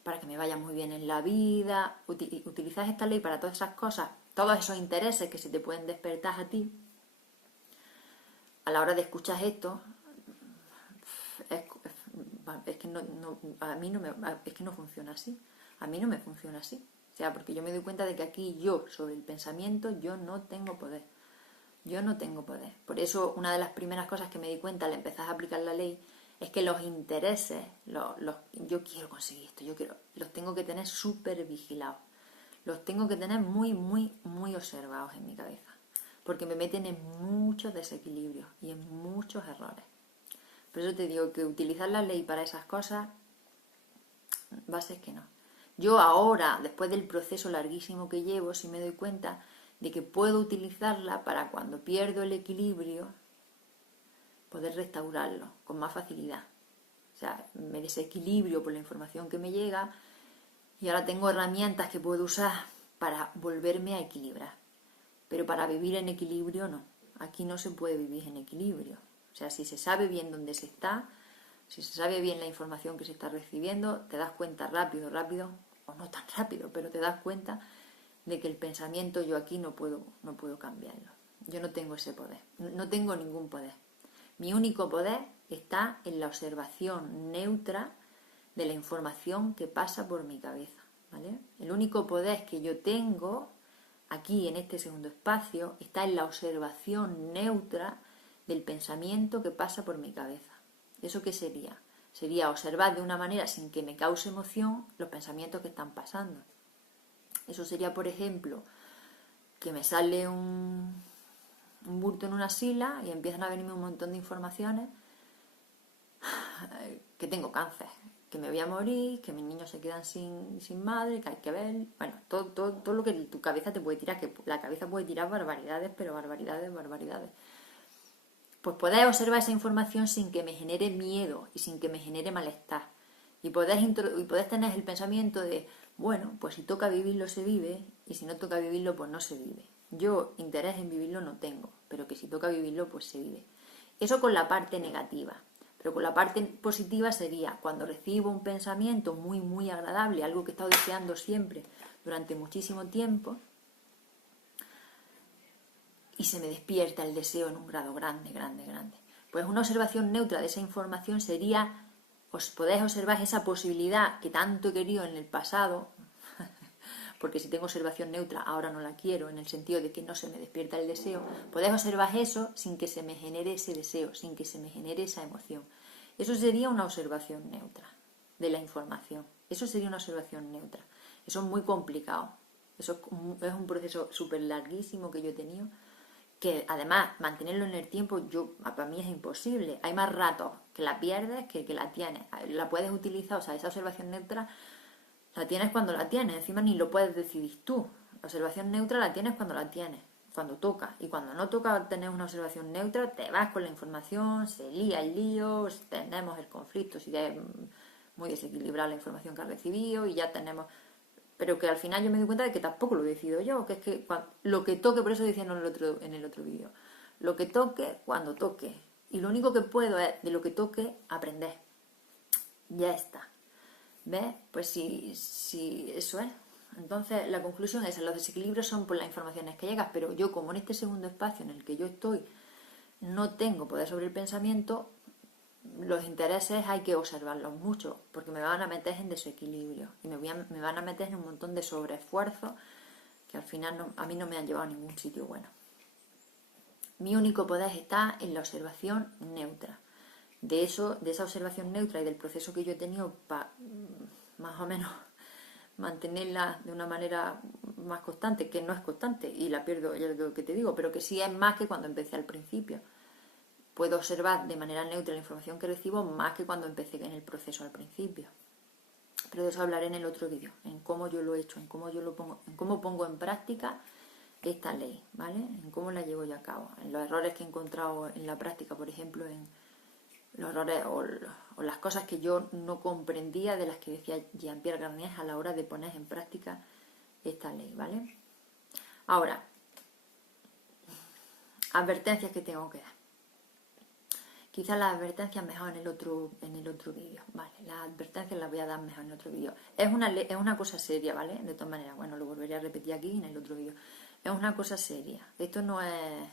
para que me vaya muy bien en la vida. Utilizar esta ley para todas esas cosas, todos esos intereses que se te pueden despertar a ti. A la hora de escuchar esto, es que es que no funciona así. A mí no me funciona así. O sea, porque yo me doy cuenta de que aquí yo, sobre el pensamiento, yo no tengo poder. Yo no tengo poder. Por eso, una de las primeras cosas que me di cuenta al empezar a aplicar la ley es que los intereses, yo quiero conseguir esto, los tengo que tener súper vigilados. Los tengo que tener muy, muy, muy observados en mi cabeza. Porque me meten en muchos desequilibrios y en muchos errores. Por eso te digo que utilizar la ley para esas cosas va a ser que no. Yo ahora, después del proceso larguísimo que llevo, sí me doy cuenta de que puedo utilizarla para cuando pierdo el equilibrio, poder restaurarlo con más facilidad. O sea, me desequilibrio por la información que me llega y ahora tengo herramientas que puedo usar para volverme a equilibrar. Pero para vivir en equilibrio no. Aquí no se puede vivir en equilibrio. O sea, si se sabe bien dónde se está, si se sabe bien la información que se está recibiendo, te das cuenta rápido, o no tan rápido, pero te das cuenta de que el pensamiento yo aquí no puedo cambiarlo. Yo no tengo ese poder, no tengo ningún poder. Mi único poder está en la observación neutra de la información que pasa por mi cabeza, ¿vale? El único poder que yo tengo aquí en este segundo espacio está en la observación neutra del pensamiento que pasa por mi cabeza. ¿Eso qué sería? Sería observar de una manera sin que me cause emoción los pensamientos que están pasando. Eso sería, por ejemplo, que me sale un bulto en una sila y empiezan a venirme un montón de informaciones, que tengo cáncer, que me voy a morir, que mis niños se quedan sin madre, que hay que ver, bueno, todo lo que tu cabeza te puede tirar, que la cabeza puede tirar barbaridades, pero barbaridades. Pues poder observar esa información sin que me genere miedo y sin que me genere malestar. Y podés tener el pensamiento de, bueno, pues si toca vivirlo se vive y si no toca vivirlo pues no se vive. Yo interés en vivirlo no tengo, pero que si toca vivirlo pues se vive. Eso con la parte negativa. Pero con la parte positiva sería cuando recibo un pensamiento muy, muy agradable, algo que he estado deseando siempre durante muchísimo tiempo, y se me despierta el deseo en un grado grande. Pues una observación neutra de esa información sería, os podéis observar esa posibilidad que tanto he querido en el pasado, porque si tengo observación neutra ahora no la quiero, en el sentido de que no se me despierta el deseo, podés observar eso sin que se me genere ese deseo, sin que se me genere esa emoción. Eso sería una observación neutra de la información. Eso sería una observación neutra. Eso es muy complicado. Eso es un proceso súper larguísimo que yo he tenido, que además mantenerlo en el tiempo para mí es imposible. Hay más ratos que la pierdes que la tienes. La puedes utilizar, o sea, esa observación neutra la tienes cuando la tienes, encima ni lo puedes decidir tú. La observación neutra la tienes cuando la tienes, cuando toca. Y cuando no toca tener una observación neutra, te vas con la información, se lía el lío, tenemos el conflicto, si es muy desequilibrada la información que has recibido y ya tenemos... Pero que al final yo me doy cuenta de que tampoco lo decido yo, que es que lo que toque, por eso diciendo en el otro vídeo, lo que toque cuando toque. Y lo único que puedo es, de lo que toque, aprender. Ya está. ¿Ves? Pues sí, eso es. Entonces la conclusión es, los desequilibrios son por las informaciones que llegas, pero yo como en este segundo espacio en el que yo estoy no tengo poder sobre el pensamiento, los intereses hay que observarlos mucho, porque me van a meter en desequilibrio y me van a meter en un montón de sobreesfuerzos que al final a mí no me han llevado a ningún sitio bueno. Mi único poder está en la observación neutra. De esa observación neutra y del proceso que yo he tenido para más o menos mantenerla de una manera más constante, que no es constante y la pierdo, ya lo que te digo, pero que sí es más que cuando empecé al principio. Puedo observar de manera neutra la información que recibo más que cuando empecé en el proceso al principio. Pero de eso hablaré en el otro vídeo, en cómo yo lo he hecho, en cómo pongo en práctica esta ley, ¿vale? En cómo la llevo yo a cabo, en los errores que he encontrado en la práctica, por ejemplo, en los errores o las cosas que yo no comprendía de las que decía Jean-Pierre Garnier a la hora de poner en práctica esta ley, ¿vale? Ahora, advertencias que tengo que dar. Quizás las advertencias mejor en el otro vídeo, ¿vale? Las advertencias las voy a dar mejor en el otro vídeo. Es una cosa seria, ¿vale? De todas maneras, bueno, lo volveré a repetir aquí en el otro vídeo. Es una cosa seria. Esto no es...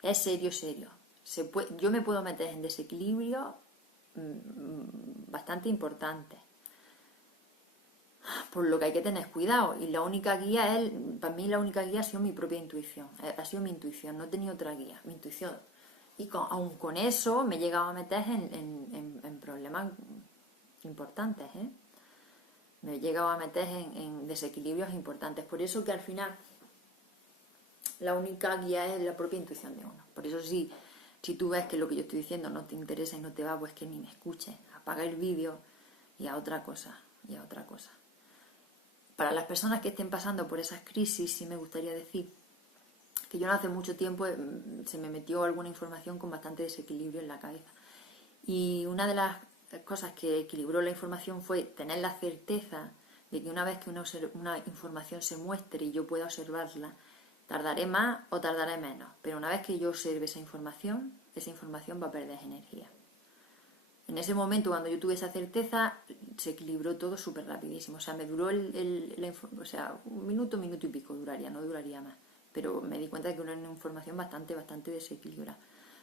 Es serio. Yo me puedo meter en desequilibrio bastante importante. Por lo que hay que tener cuidado. Y la única guía para mí la única guía ha sido mi propia intuición. Ha sido mi intuición, no he tenido otra guía. Mi intuición. Y aún con eso me he llegado a meter en problemas importantes, ¿eh? Me he llegado a meter en desequilibrios importantes. Por eso que al final la única guía es la propia intuición de uno. Por eso si tú ves que lo que yo estoy diciendo no te interesa y no te va, pues que ni me escuches. Apaga el vídeo y a otra cosa, Para las personas que estén pasando por esas crisis, sí me gustaría decir que yo no hace mucho tiempo se me metió alguna información con bastante desequilibrio en la cabeza. Y una de las cosas que equilibró la información fue tener la certeza de que una vez que una información se muestre y yo pueda observarla, tardaré más o tardaré menos. Pero una vez que yo observe esa información va a perder energía. En ese momento, cuando yo tuve esa certeza, se equilibró todo súper rapidísimo. O sea, me duró un minuto y pico duraría, no duraría más. Pero me di cuenta de que era una información bastante desequilibrada.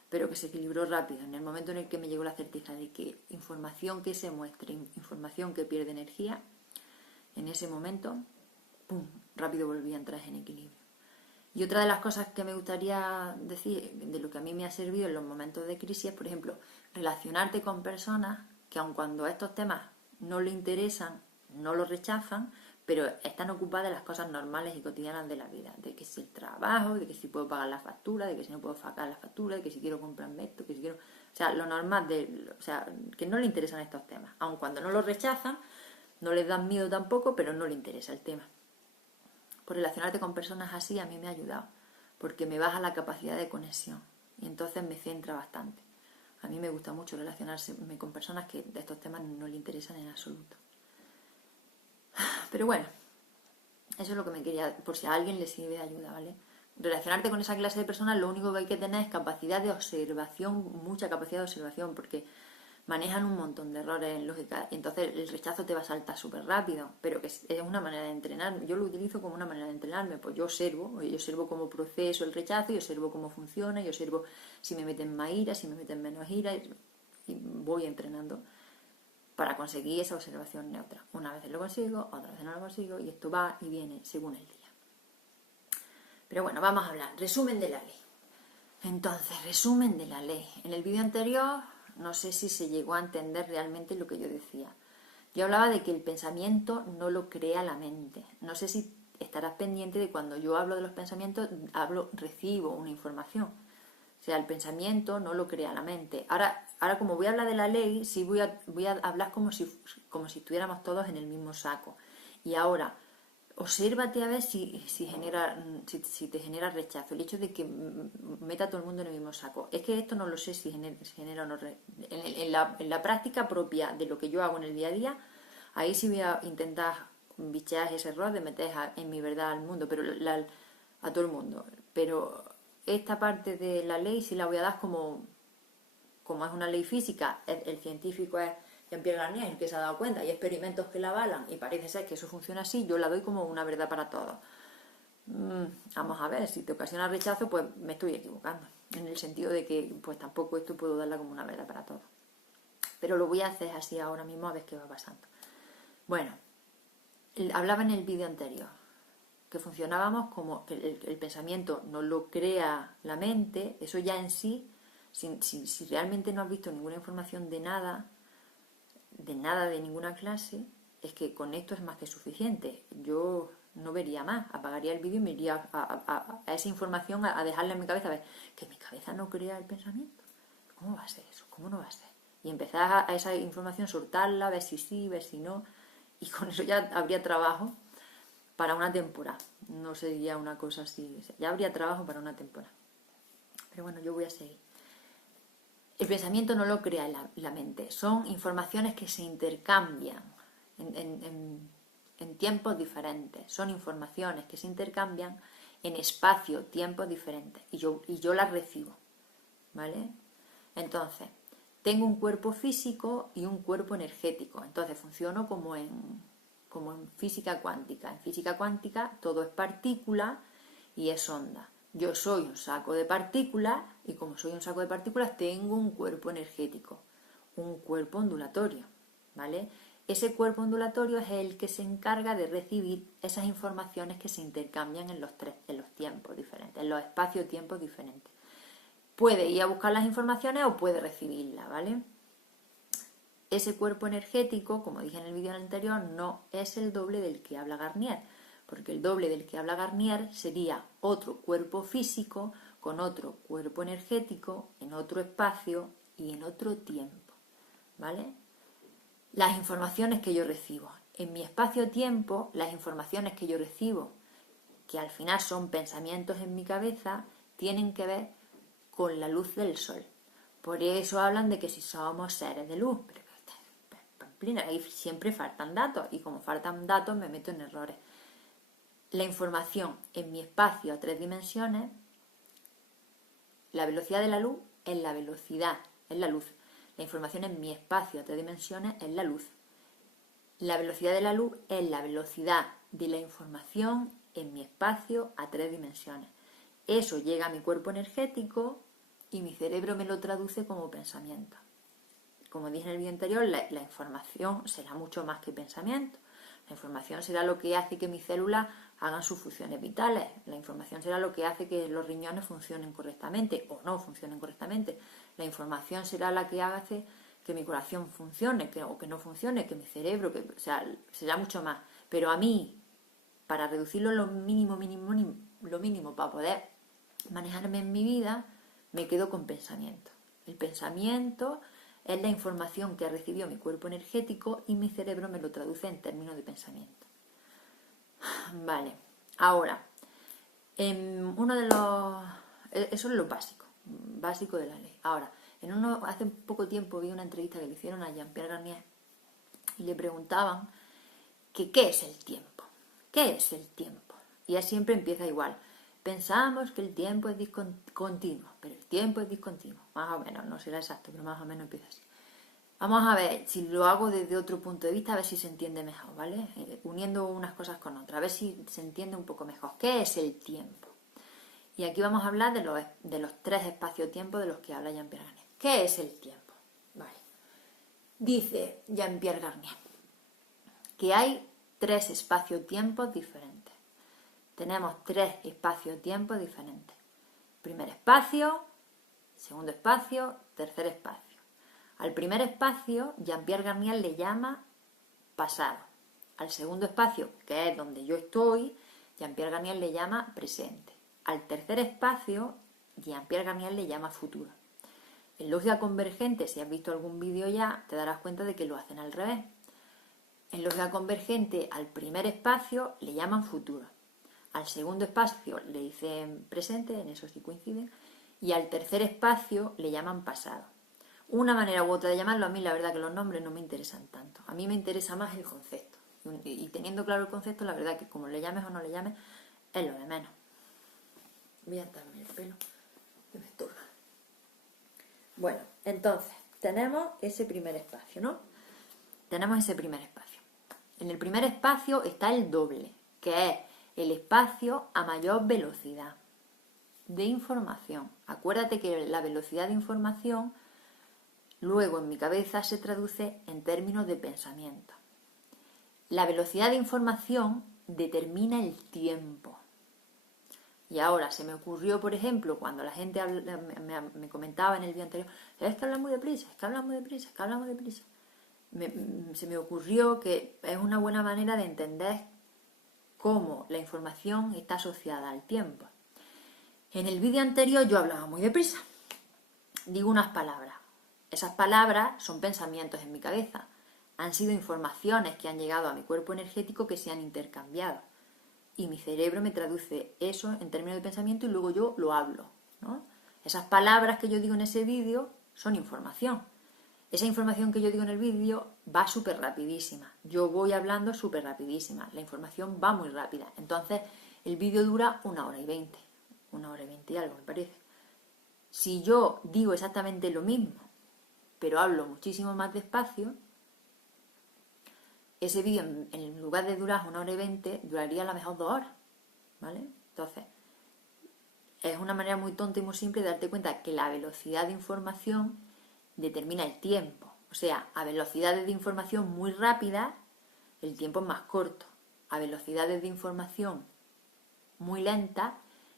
Pero que se equilibró rápido. En el momento en el que me llegó la certeza de que información que se muestre, información que pierde energía, en ese momento, ¡pum!, rápido volví a entrar en equilibrio. Y otra de las cosas que me gustaría decir, de lo que a mí me ha servido en los momentos de crisis, es, por ejemplo, relacionarte con personas que aun cuando estos temas no le interesan, no los rechazan, pero están ocupadas de las cosas normales y cotidianas de la vida. De que si el trabajo, de que si puedo pagar la factura, de que si no puedo pagar la factura, de que si quiero comprarme esto, que si quiero... O sea, lo normal, que no le interesan estos temas. Aun cuando no los rechazan, no les dan miedo tampoco, pero no le interesa el tema. Por relacionarte con personas así a mí me ha ayudado, porque me baja la capacidad de conexión y entonces me centra bastante. A mí me gusta mucho relacionarse con personas que de estos temas no le interesan en absoluto. Pero bueno, eso es lo que me quería, por si a alguien le sirve de ayuda, ¿vale? Relacionarte con esa clase de personas, lo único que hay que tener es capacidad de observación, mucha capacidad de observación, porque manejan un montón de errores en lógica, y entonces el rechazo te va a saltar súper rápido, pero que es una manera de entrenar. Yo lo utilizo como una manera de entrenarme, pues yo observo cómo proceso el rechazo, yo observo cómo funciona, yo observo si me meten más ira, si me meten menos ira, y voy entrenando. para conseguir esa observación neutra. Una vez lo consigo, otra vez no lo consigo, y esto va y viene según el día. Pero bueno, vamos a hablar. Resumen de la ley. Entonces, resumen de la ley. En el vídeo anterior, no sé si se llegó a entender realmente lo que yo decía. Yo hablaba de que el pensamiento no lo crea la mente. No sé si estarás pendiente de cuando yo hablo de los pensamientos, recibo una información. O sea, el pensamiento no lo crea la mente. Ahora como voy a hablar de la ley, sí voy a hablar como si estuviéramos todos en el mismo saco. Y ahora, obsérvate a ver si te genera rechazo. El hecho de que meta a todo el mundo en el mismo saco. Es que esto no lo sé si genera o no. En la práctica propia de lo que yo hago en el día a día, ahí sí voy a intentar bichear ese error de meter en mi verdad al mundo, pero a todo el mundo. Pero esta parte de la ley sí la voy a dar como es una ley física. El científico es Jean-Pierre Garnier el que se ha dado cuenta, hay experimentos que la avalan y parece ser que eso funciona así. Yo la doy como una verdad para todos. Vamos a ver, si te ocasiona rechazo, pues me estoy equivocando, en el sentido de que pues tampoco esto puedo darla como una verdad para todos, pero lo voy a hacer así ahora mismo a ver qué va pasando. Bueno, hablaba en el vídeo anterior que funcionábamos como que el pensamiento no lo crea la mente. Eso ya en sí, si realmente no has visto ninguna información de nada, de ninguna clase, es que con esto es más que suficiente. Yo no vería más, apagaría el vídeo y me iría a esa información, a dejarla en mi cabeza, a ver, que mi cabeza no crea el pensamiento. ¿Cómo va a ser eso? ¿Cómo no va a ser? Y empezar a esa información, soltarla, ver si sí, ver si no, y con eso ya habría trabajo para una temporada. No sería una cosa así, ya habría trabajo para una temporada. Pero bueno, yo voy a seguir. El pensamiento no lo crea la mente, son informaciones que se intercambian en tiempos diferentes, son informaciones que se intercambian en espacio, tiempos diferentes, y yo las recibo, ¿vale? Entonces, tengo un cuerpo físico y un cuerpo energético, entonces funciono como en física cuántica. En física cuántica todo es partícula y es onda. Yo soy un saco de partículas y como soy un saco de partículas tengo un cuerpo energético, un cuerpo ondulatorio, ¿vale? Ese cuerpo ondulatorio es el que se encarga de recibir esas informaciones que se intercambian en los tiempos diferentes, en los espacios-tiempos diferentes. Puede ir a buscar las informaciones o puede recibirlas, ¿vale? Ese cuerpo energético, como dije en el vídeo anterior, no es el doble del que habla Garnier, porque el doble del que habla Garnier sería otro cuerpo físico con otro cuerpo energético en otro espacio y en otro tiempo, ¿vale? Las informaciones que yo recibo. En mi espacio-tiempo, las informaciones que yo recibo, que al final son pensamientos en mi cabeza, tienen que ver con la luz del sol. Por eso hablan de que si somos seres de luz, pero ahí siempre faltan datos, y como faltan datos me meto en errores. La información en mi espacio a 3 dimensiones, la velocidad de la luz es la velocidad, es la luz. La información en mi espacio a 3 dimensiones es la luz. La velocidad de la luz es la velocidad de la información en mi espacio a 3 dimensiones. Eso llega a mi cuerpo energético y mi cerebro me lo traduce como pensamiento. Como dije en el vídeo anterior, la información será mucho más que pensamiento. La información será lo que hace que mis células hagan sus funciones vitales. La información será lo que hace que los riñones funcionen correctamente o no funcionen correctamente. La información será la que hace que mi corazón funcione o que no funcione, que mi cerebro, o sea, será mucho más. Pero a mí, para reducirlo lo mínimo para poder manejarme en mi vida, me quedo con pensamiento. El pensamiento es la información que ha recibido mi cuerpo energético y mi cerebro me lo traduce en términos de pensamiento. Vale, ahora, uno de los... Eso es lo básico de la ley. Ahora, hace poco tiempo vi una entrevista que le hicieron a Jean-Pierre Garnier y le preguntaban que qué es el tiempo. ¿Qué es el tiempo? Y él siempre empieza igual. Pensamos que el tiempo es discontinuo, pero el tiempo es discontinuo. Más o menos, no será exacto, pero más o menos empieza así. Vamos a ver si lo hago desde otro punto de vista, a ver si se entiende mejor, ¿vale? Uniendo unas cosas con otras, a ver si se entiende un poco mejor. ¿Qué es el tiempo? Y aquí vamos a hablar de los 3 espacios-tiempo de los que habla Jean-Pierre Garnier. ¿Qué es el tiempo? Vale. Dice Jean-Pierre Garnier que hay 3 espacio-tiempos diferentes. Tenemos 3 espacio-tiempos diferentes. Primer espacio, segundo espacio, tercer espacio. Al primer espacio, Jean-Pierre Garnier le llama pasado. Al segundo espacio, que es donde yo estoy, Jean-Pierre Garnier le llama presente. Al tercer espacio, Jean-Pierre Garnier le llama futuro. En lógica convergente, si has visto algún vídeo ya, te darás cuenta de que lo hacen al revés. En lógica convergente, al primer espacio le llaman futuro. Al segundo espacio le dicen presente, en eso sí coinciden. Y al tercer espacio le llaman pasado. Una manera u otra de llamarlo, a mí la verdad que los nombres no me interesan tanto. A mí me interesa más el concepto. Y teniendo claro el concepto, la verdad que como le llames o no le llames, es lo de menos. Voy a atarme el pelo, que me estorba. Bueno, entonces, tenemos ese primer espacio, ¿no? Tenemos ese primer espacio. En el primer espacio está el doble, que es el espacio a mayor velocidad de información. Acuérdate que la velocidad de información luego en mi cabeza se traduce en términos de pensamiento. La velocidad de información determina el tiempo. Y ahora se me ocurrió, por ejemplo, cuando la gente me comentaba en el vídeo anterior, es que habla muy deprisa, es que habla muy deprisa, es que habla muy deprisa. Se me ocurrió que es una buena manera de entender cómo la información está asociada al tiempo. En el vídeo anterior yo hablaba muy deprisa. Digo unas palabras. Esas palabras son pensamientos en mi cabeza. Han sido informaciones que han llegado a mi cuerpo energético que se han intercambiado. Y mi cerebro me traduce eso en términos de pensamiento y luego yo lo hablo, ¿no? Esas palabras que yo digo en ese vídeo son información. Esa información que yo digo en el vídeo va súper rapidísima. Yo voy hablando súper rapidísima. La información va muy rápida. Entonces, el vídeo dura 1 hora y 20. 1 hora y 20 y algo, me parece. Si yo digo exactamente lo mismo, pero hablo muchísimo más despacio, ese vídeo, en lugar de durar 1 hora y 20, duraría a lo mejor 2 horas, ¿vale? Entonces, es una manera muy tonta y muy simple de darte cuenta que la velocidad de información determina el tiempo. O sea, a velocidades de información muy rápidas, el tiempo es más corto. A velocidades de información muy lentas,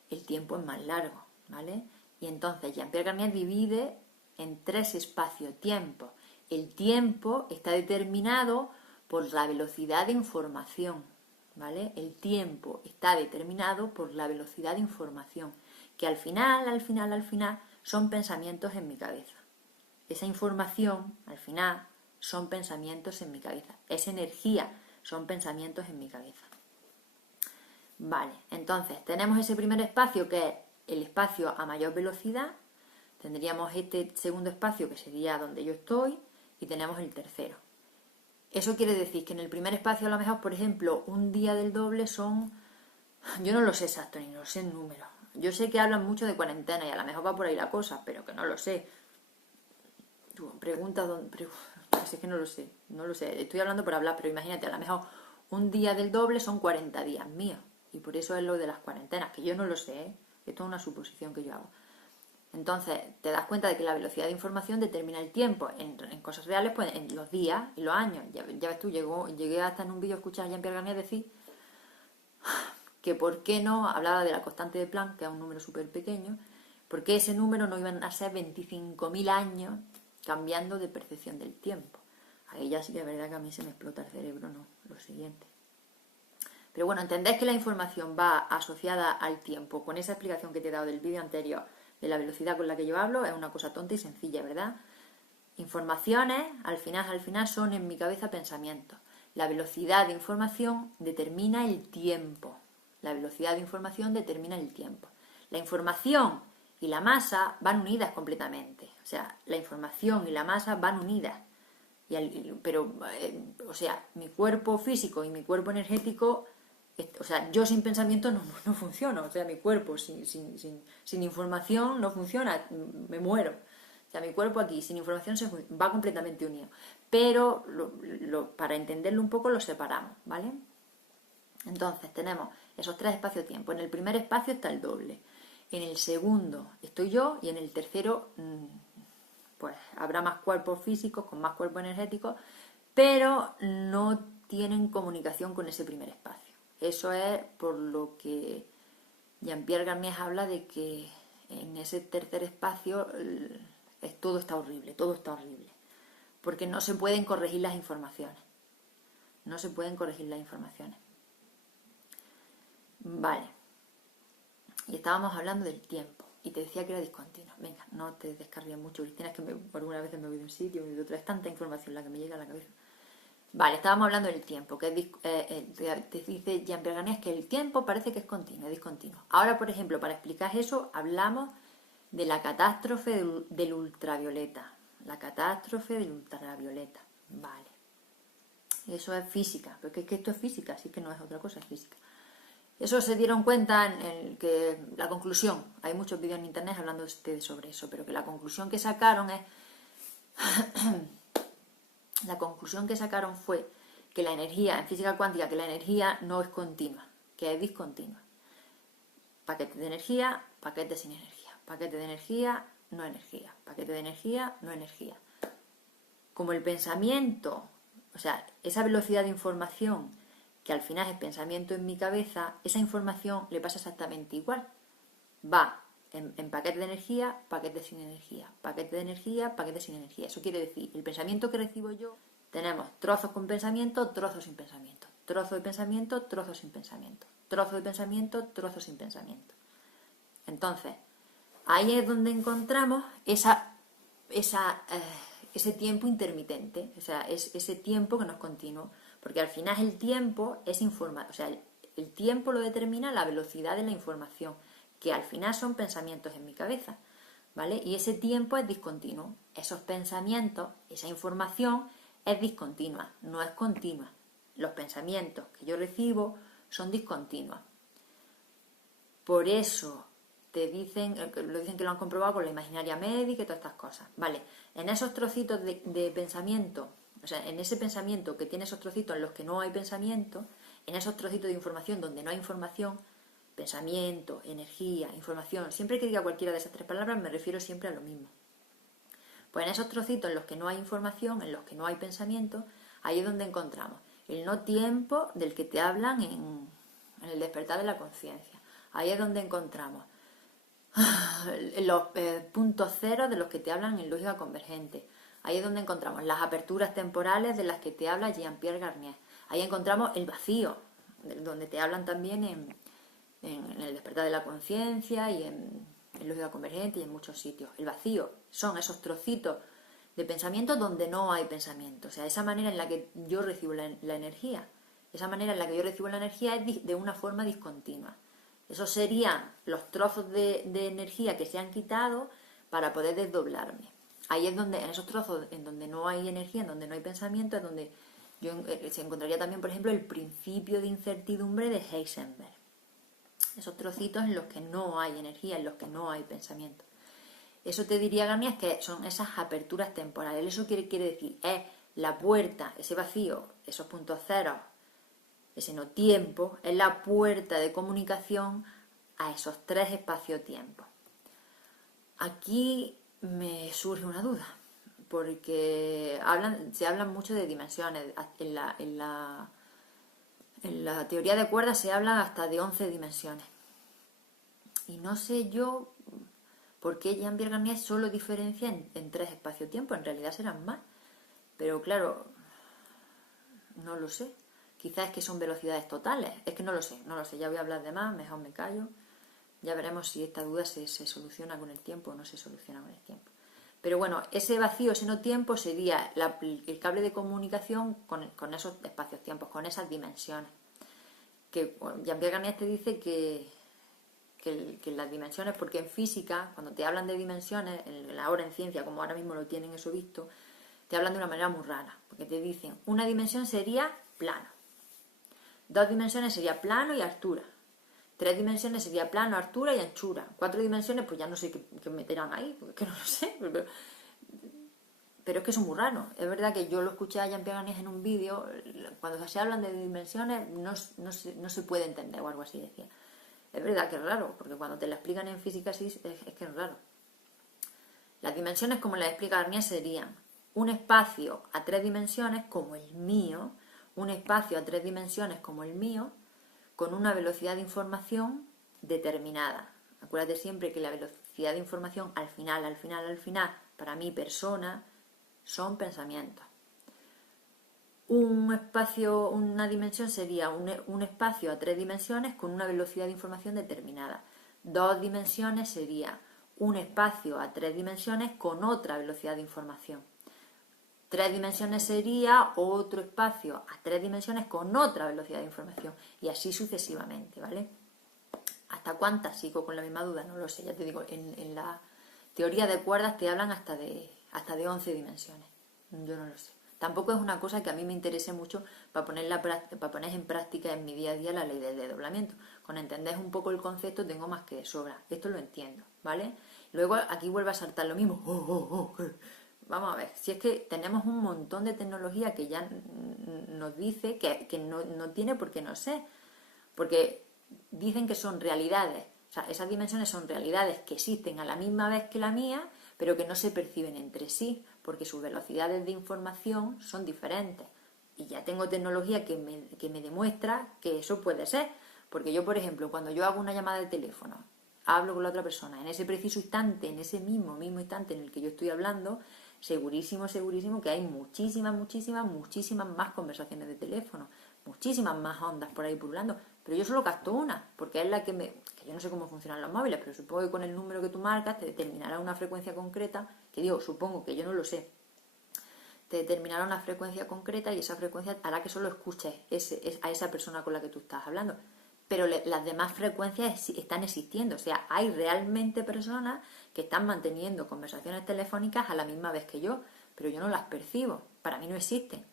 el tiempo es más largo, ¿vale? Y entonces Jean-Pierre Garnier divide en 3 espacios-tiempo. El tiempo está determinado por la velocidad de información, ¿vale? El tiempo está determinado por la velocidad de información, que al final son pensamientos en mi cabeza. Esa información, al final, son pensamientos en mi cabeza. Esa energía son pensamientos en mi cabeza. Vale, entonces tenemos ese primer espacio que es el espacio a mayor velocidad. Tendríamos este segundo espacio que sería donde yo estoy y tenemos el tercero. Eso quiere decir que en el primer espacio a lo mejor, por ejemplo, un día del doble son... Yo no lo sé exacto ni lo sé en números. Yo sé que hablan mucho de cuarentena y a lo mejor va por ahí la cosa, pero que no lo sé. Pregunta dónde... Es que no lo sé, no lo sé. Estoy hablando por hablar, pero imagínate, a lo mejor un día del doble son 40 días míos. Y por eso es lo de las cuarentenas, que yo no lo sé, ¿eh? Esto es una suposición que yo hago. Entonces, te das cuenta de que la velocidad de información determina el tiempo. En cosas reales, pues en los días y los años. Ya ves tú, llegué hasta en un vídeo a escuchar a Jean-Pierre Garnier decir que por qué no, hablaba de la constante de Planck, que es un número súper pequeño, por qué ese número no iban a ser 25.000 años cambiando de percepción del tiempo. Ahí ya sí que es verdad que a mí se me explota el cerebro, no, lo siguiente. Pero bueno, entendés que la información va asociada al tiempo. Con esa explicación que te he dado del vídeo anterior, de la velocidad con la que yo hablo, es una cosa tonta y sencilla, ¿verdad? Informaciones, al final son en mi cabeza pensamientos. La velocidad de información determina el tiempo. La velocidad de información determina el tiempo. La información y la masa van unidas completamente. O sea, la información y la masa van unidas. O sea, mi cuerpo físico y mi cuerpo energético... O sea, yo sin pensamiento no funciono. O sea, mi cuerpo sin información no funciona, me muero. O sea, mi cuerpo aquí sin información va completamente unido. Pero para entenderlo un poco lo separamos, ¿vale? Entonces tenemos esos 3 espacios-tiempo. En el primer espacio está el doble. En el segundo estoy yo y en el tercero, pues habrá más cuerpos físicos con más cuerpos energéticos, pero no tienen comunicación con ese primer espacio. Eso es por lo que Jean-Pierre Garnier habla de que en ese tercer espacio todo está horrible, porque no se pueden corregir las informaciones. No se pueden corregir las informaciones. Vale. Y estábamos hablando del tiempo. Y te decía que era discontinuo. Venga, no te descargues mucho, Cristina, es que algunas veces me voy de un sitio y de otro. Es tanta información la que me llega a la cabeza. Vale, estábamos hablando del tiempo, que te dice Jean-Pierre Garnier que el tiempo parece que es continuo, es discontinuo. Ahora, por ejemplo, para explicar eso, hablamos de la catástrofe del ultravioleta. La catástrofe del ultravioleta. Vale. Eso es física, porque es que esto es física, así que no es otra cosa, es física. Eso se dieron cuenta en que la conclusión, hay muchos vídeos en internet hablando sobre eso, pero que la conclusión que sacaron es la conclusión que sacaron fue que la energía, en física cuántica, que la energía no es continua, que es discontinua. Paquete de energía, paquete sin energía. Paquete de energía, no energía. Paquete de energía, no energía. Como el pensamiento, o sea, esa velocidad de información que al final es pensamiento en mi cabeza, esa información le pasa exactamente igual. Va en paquete de energía, paquete sin energía, paquete de energía, paquete sin energía. Eso quiere decir, el pensamiento que recibo yo, tenemos trozos con pensamiento, trozos sin pensamiento, trozo de pensamiento, trozos sin pensamiento, trozo de pensamiento, trozos sin pensamiento. Entonces, ahí es donde encontramos ese tiempo intermitente, o sea, es ese tiempo que no es continuo, porque al final el tiempo es información, o sea, el tiempo lo determina la velocidad de la información, que al final son pensamientos en mi cabeza, ¿vale? Y ese tiempo es discontinuo, esos pensamientos, esa información es discontinua, no es continua. Los pensamientos que yo recibo son discontinuos. Por eso lo dicen que lo han comprobado con la imaginaria médica y todas estas cosas. Vale, en esos trocitos de pensamiento, o sea, en ese pensamiento que tiene esos trocitos en los que no hay pensamiento, en esos trocitos de información donde no hay información, pensamiento, energía, información, siempre que diga cualquiera de esas tres palabras me refiero siempre a lo mismo. Pues en esos trocitos en los que no hay información, en los que no hay pensamiento, ahí es donde encontramos el no tiempo del que te hablan en el despertar de la conciencia. Ahí es donde encontramos los puntos ceros de los que te hablan en lógica convergente. Ahí es donde encontramos las aperturas temporales de las que te habla Jean-Pierre Garnier. Ahí encontramos el vacío, donde te hablan también en el despertar de la conciencia y en lógica convergente y en muchos sitios. El vacío son esos trocitos de pensamiento donde no hay pensamiento. O sea, esa manera en la que yo recibo la energía. Esa manera en la que yo recibo la energía es de una forma discontinua. Esos serían los trozos de energía que se han quitado para poder desdoblarme. Ahí es donde, en esos trozos en donde no hay energía, en donde no hay pensamiento, es donde se encontraría también, por ejemplo, el principio de incertidumbre de Heisenberg. Esos trocitos en los que no hay energía, en los que no hay pensamiento. Eso te diría Garnier que son esas aperturas temporales. Eso quiere decir, es la puerta, ese vacío, esos puntos ceros, ese no tiempo, es la puerta de comunicación a esos tres espacio-tiempo. Aquí me surge una duda, porque se hablan mucho de dimensiones. En la teoría de cuerdas se habla hasta de 11 dimensiones. Y no sé yo por qué Jean-Pierre Garnier solo diferencia en tres espacio-tiempo. En realidad serán más. Pero claro, no lo sé. Quizás es que son velocidades totales. Es que no lo sé. Ya voy a hablar de más, mejor me callo. Ya veremos si esta duda se soluciona con el tiempo o no se soluciona con el tiempo. Pero bueno, ese vacío, ese no tiempo sería el cable de comunicación con esos espacios-tiempos, con esas dimensiones. Que Jean-Pierre Garnier te dice que las dimensiones, porque en física, cuando te hablan de dimensiones, ahora en ciencia, como ahora mismo lo tienen eso visto, te hablan de una manera muy rara, porque te dicen, una dimensión sería plano, 2 dimensiones sería plano y altura, 3 dimensiones sería plano, altura y anchura, 4 dimensiones pues ya no sé qué meterán ahí, porque no lo sé, pero es que son muy raros. Es verdad que yo lo escuché a Jean-Pierre Garnier en un vídeo, cuando se hablan de dimensiones no se puede entender o algo así decía. Es verdad que es raro, porque cuando te lo explican en física sí, es que es raro. Las dimensiones, como les explica Arnier, serían un espacio a 3 dimensiones como el mío, un espacio a 3 dimensiones como el mío, con una velocidad de información determinada. Acuérdate siempre que la velocidad de información al final, para mi persona, son pensamientos. Un espacio, una dimensión sería un espacio a 3 dimensiones con una velocidad de información determinada. 2 dimensiones sería un espacio a 3 dimensiones con otra velocidad de información. 3 dimensiones sería otro espacio a 3 dimensiones con otra velocidad de información. Y así sucesivamente, ¿vale? ¿Hasta cuántas sigo con la misma duda? No lo sé, ya te digo, en la teoría de cuerdas te hablan hasta de 11 dimensiones. Yo no lo sé. Tampoco es una cosa que a mí me interese mucho para poner en práctica en mi día a día la ley del desdoblamiento. Con entender un poco el concepto tengo más que de sobra. Esto lo entiendo, ¿vale? Luego aquí vuelve a saltar lo mismo. Vamos a ver, si es que tenemos un montón de tecnología que ya nos dice que no tiene por qué no sé. Porque dicen que son realidades, o sea, esas dimensiones son realidades que existen a la misma vez que la mía, pero que no se perciben entre sí, porque sus velocidades de información son diferentes. Y ya tengo tecnología que me demuestra que eso puede ser. Porque yo, por ejemplo, cuando yo hago una llamada de teléfono, hablo con la otra persona, en ese preciso instante, en ese mismo instante en el que yo estoy hablando, segurísimo que hay muchísimas más conversaciones de teléfono, muchísimas más ondas por ahí pululando, pero yo solo capto una, porque es la que que yo no sé cómo funcionan los móviles, pero supongo que con el número que tú marcas te determinará una frecuencia concreta, que digo, supongo que yo no lo sé, te determinará una frecuencia concreta y esa frecuencia hará que solo escuches a esa persona con la que tú estás hablando. Pero las demás frecuencias están existiendo, o sea, hay realmente personas que están manteniendo conversaciones telefónicas a la misma vez que yo, pero yo no las percibo, para mí no existen,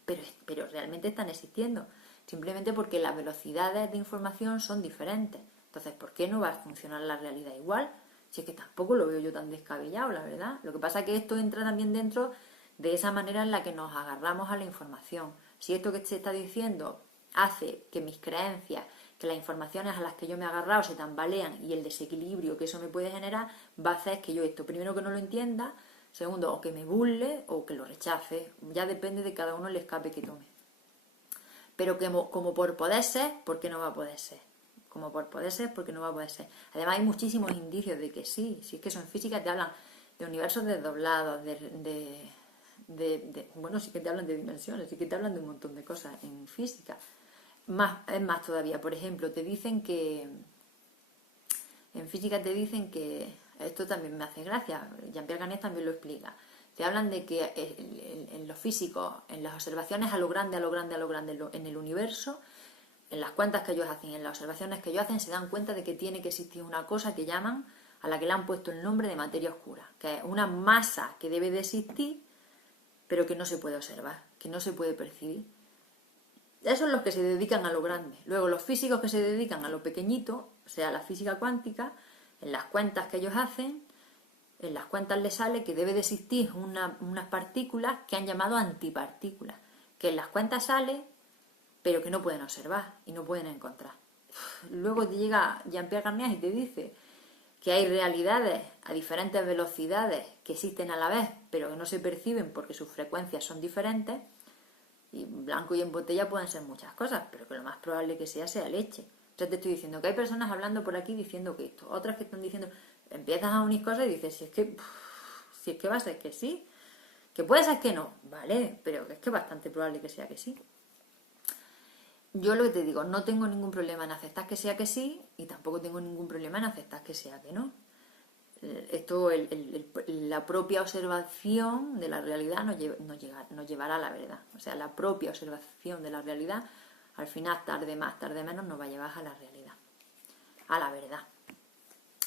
pero realmente están existiendo, simplemente porque las velocidades de información son diferentes. Entonces, ¿por qué no va a funcionar la realidad igual? Si es que tampoco lo veo yo tan descabellado, la verdad. Lo que pasa es que esto entra también dentro de esa manera en la que nos agarramos a la información. Si esto que se está diciendo hace que mis creencias, que las informaciones a las que yo me he agarrado se tambalean y el desequilibrio que eso me puede generar, va a hacer que yo esto, primero, que no lo entienda, segundo, o que me burle o que lo rechace. Ya depende de cada uno el escape que tome. Pero como por poder ser, ¿por qué no va a poder ser? Como por poder ser, ¿por qué no va a poder ser? Además hay muchísimos indicios de que sí. Si es que eso en física te hablan de universos desdoblados, bueno, sí que te hablan de dimensiones, sí que te hablan de un montón de cosas en física. Es más todavía, por ejemplo, te dicen que en física te dicen que, esto también me hace gracia, Jean-Pierre Ganet también lo explica, te hablan de que en los físicos, en las observaciones a lo grande en el universo, en las cuentas que ellos hacen, en las observaciones que ellos hacen, se dan cuenta de que tiene que existir una cosa que llaman, a la que le han puesto el nombre de materia oscura, que es una masa que debe de existir, pero que no se puede observar, que no se puede percibir. Esos son los que se dedican a lo grande. Luego los físicos que se dedican a lo pequeñito, o sea, la física cuántica, en las cuentas que ellos hacen, en las cuentas les sale que debe de existir unas partículas que han llamado antipartículas, que en las cuentas sale, pero que no pueden observar y no pueden encontrar. Luego te llega Jean-Pierre Garnier y te dice que hay realidades a diferentes velocidades que existen a la vez, pero que no se perciben porque sus frecuencias son diferentes. Y blanco y en botella pueden ser muchas cosas, pero que lo más probable que sea leche. Yo te estoy diciendo que hay personas hablando por aquí diciendo que esto, otras que están diciendo, empiezas a unir cosas y dices, si es que va a ser que sí, que puede ser que no, vale, pero es que es bastante probable que sea que sí. Yo lo que te digo, no tengo ningún problema en aceptar que sea que sí y tampoco tengo ningún problema en aceptar que sea que no. Esto, la propia observación de la realidad nos llevará a la verdad. O sea, la propia observación de la realidad, al final, tarde más, tarde menos, nos va a llevar a la realidad, a la verdad.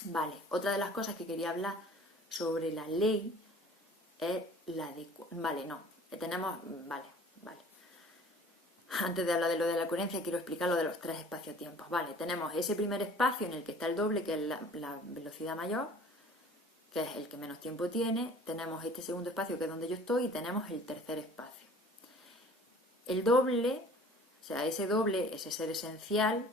Vale, otra de las cosas que quería hablar sobre la ley es la de... Vale, no, tenemos... Vale. Antes de hablar de lo de la coherencia, quiero explicar lo de los 3 espacios-tiempos. Vale, tenemos ese primer espacio en el que está el doble, que es la velocidad mayor, que es el que menos tiempo tiene, tenemos este segundo espacio que es donde yo estoy y tenemos el tercer espacio. El doble, o sea, ese doble, ese ser esencial,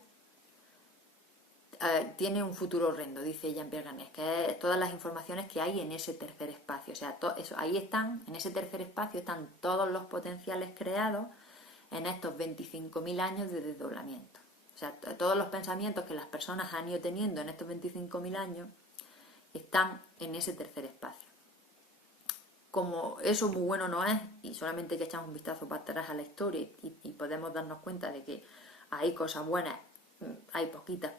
tiene un futuro horrendo, dice Jean-Pierre Garnier, que es todas las informaciones que hay en ese tercer espacio. O sea, ahí están, en ese tercer espacio están todos los potenciales creados en estos 25.000 años de desdoblamiento. O sea, todos los pensamientos que las personas han ido teniendo en estos 25.000 años están en ese tercer espacio. Como eso muy bueno no es, y solamente que echamos un vistazo para atrás a la historia y podemos darnos cuenta de que hay cosas buenas, hay poquitas,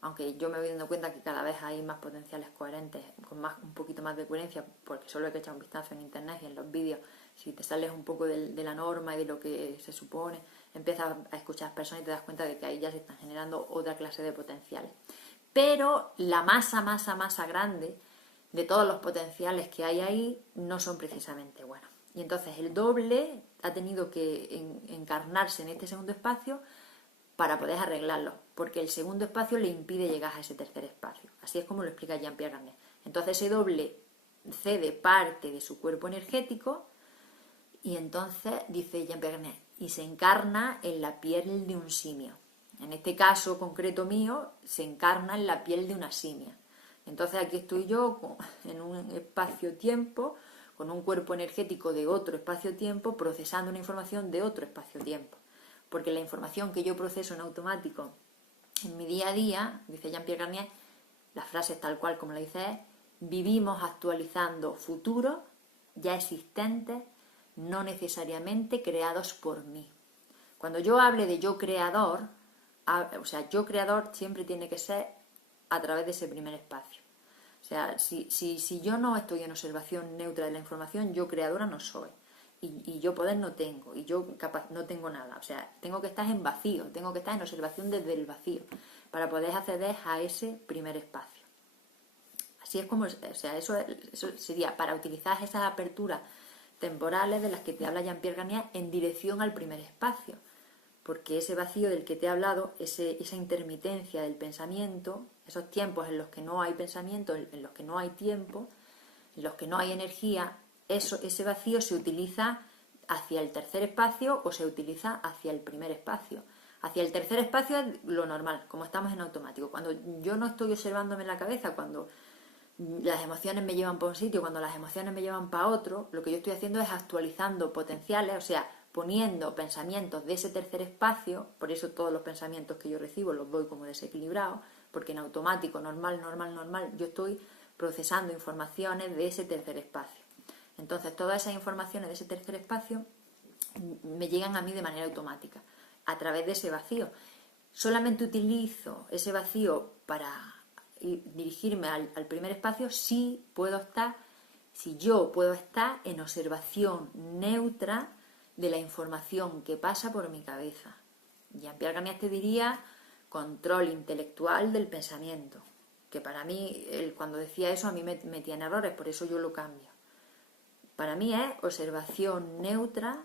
aunque yo me voy dando cuenta que cada vez hay más potenciales coherentes, con un poquito más de coherencia, porque solo hay que echar un vistazo en internet y en los vídeos. Si te sales un poco de la norma y de lo que se supone, empiezas a escuchar personas y te das cuenta de que ahí ya se están generando otra clase de potenciales. Pero la masa grande de todos los potenciales que hay ahí no son precisamente buenos. Y entonces el doble ha tenido que encarnarse en este segundo espacio para poder arreglarlo, porque el segundo espacio le impide llegar a ese tercer espacio. Así es como lo explica Jean-Pierre Garnier. Entonces ese doble cede parte de su cuerpo energético y entonces, dice Jean-Pierre Garnier, y se encarna en la piel de un simio. En este caso concreto mío, se encarna en la piel de una simia. Entonces aquí estoy yo en un espacio-tiempo, con un cuerpo energético de otro espacio-tiempo, procesando una información de otro espacio-tiempo. Porque la información que yo proceso en automático en mi día a día, dice Jean-Pierre Garnier, la frase es tal cual como la dice él, vivimos actualizando futuros ya existentes, no necesariamente creados por mí. Cuando yo hable de yo creador, o sea, yo creador siempre tiene que ser a través de ese primer espacio. O sea, si yo no estoy en observación neutra de la información, yo creadora no soy. Y yo poder no tengo, y yo no tengo nada. O sea, tengo que estar en vacío, tengo que estar en observación desde el vacío, para poder acceder a ese primer espacio. Así es como, o sea, eso sería para utilizar esas aperturas temporales de las que te habla Jean-Pierre Garnier en dirección al primer espacio. Porque ese vacío del que te he hablado, esa intermitencia del pensamiento, esos tiempos en los que no hay pensamiento, en los que no hay tiempo, en los que no hay energía, ese vacío se utiliza hacia el tercer espacio o se utiliza hacia el primer espacio. Hacia el tercer espacio es lo normal, como estamos en automático. Cuando yo no estoy observándome en la cabeza, cuando las emociones me llevan para un sitio, cuando las emociones me llevan para otro, lo que yo estoy haciendo es actualizando potenciales, o sea, poniendo pensamientos de ese tercer espacio. Por eso todos los pensamientos que yo recibo los doy como desequilibrados, porque en automático, normal, yo estoy procesando informaciones de ese tercer espacio. Entonces todas esas informaciones de ese tercer espacio me llegan a mí de manera automática, a través de ese vacío. Solamente utilizo ese vacío para dirigirme al primer espacio si yo puedo estar en observación neutra de la información que pasa por mi cabeza. Jean-Pierre Garnier te diría control intelectual del pensamiento, que para mí, cuando decía eso, a mí me metía en errores, por eso yo lo cambio. Para mí es observación neutra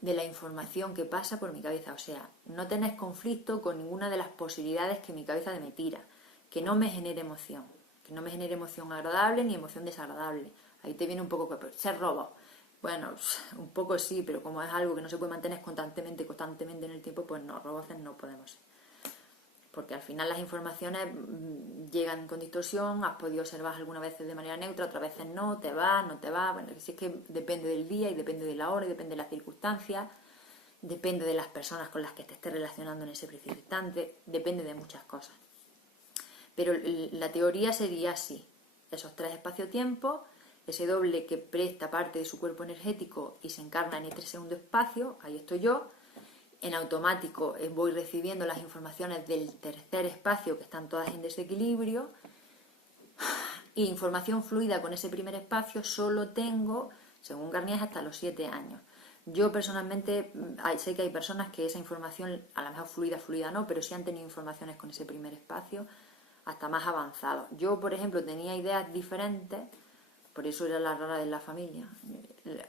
de la información que pasa por mi cabeza, o sea, no tener conflicto con ninguna de las posibilidades que mi cabeza me tira, que no me genere emoción agradable ni emoción desagradable. Ahí te viene un poco ser robot. Bueno, un poco sí, pero como es algo que no se puede mantener constantemente en el tiempo, pues no, robots no podemos ser. Porque al final las informaciones llegan con distorsión, has podido observar algunas veces de manera neutra, otras veces no, te va, no te va. Bueno, si es que depende del día y depende de la hora y depende de las circunstancias, depende de las personas con las que te estés relacionando en ese preciso instante, depende de muchas cosas. Pero la teoría sería así, esos tres espacio-tiempo, ese doble que presta parte de su cuerpo energético y se encarna en este segundo espacio, ahí estoy yo. En automático voy recibiendo las informaciones del tercer espacio, que están todas en desequilibrio. Y información fluida con ese primer espacio solo tengo, según Garnier, hasta los 7 años. Yo personalmente sé que hay personas que esa información, a lo mejor fluida no, pero sí han tenido informaciones con ese primer espacio hasta más avanzado. Yo, por ejemplo, tenía ideas diferentes, por eso era la rara de la familia,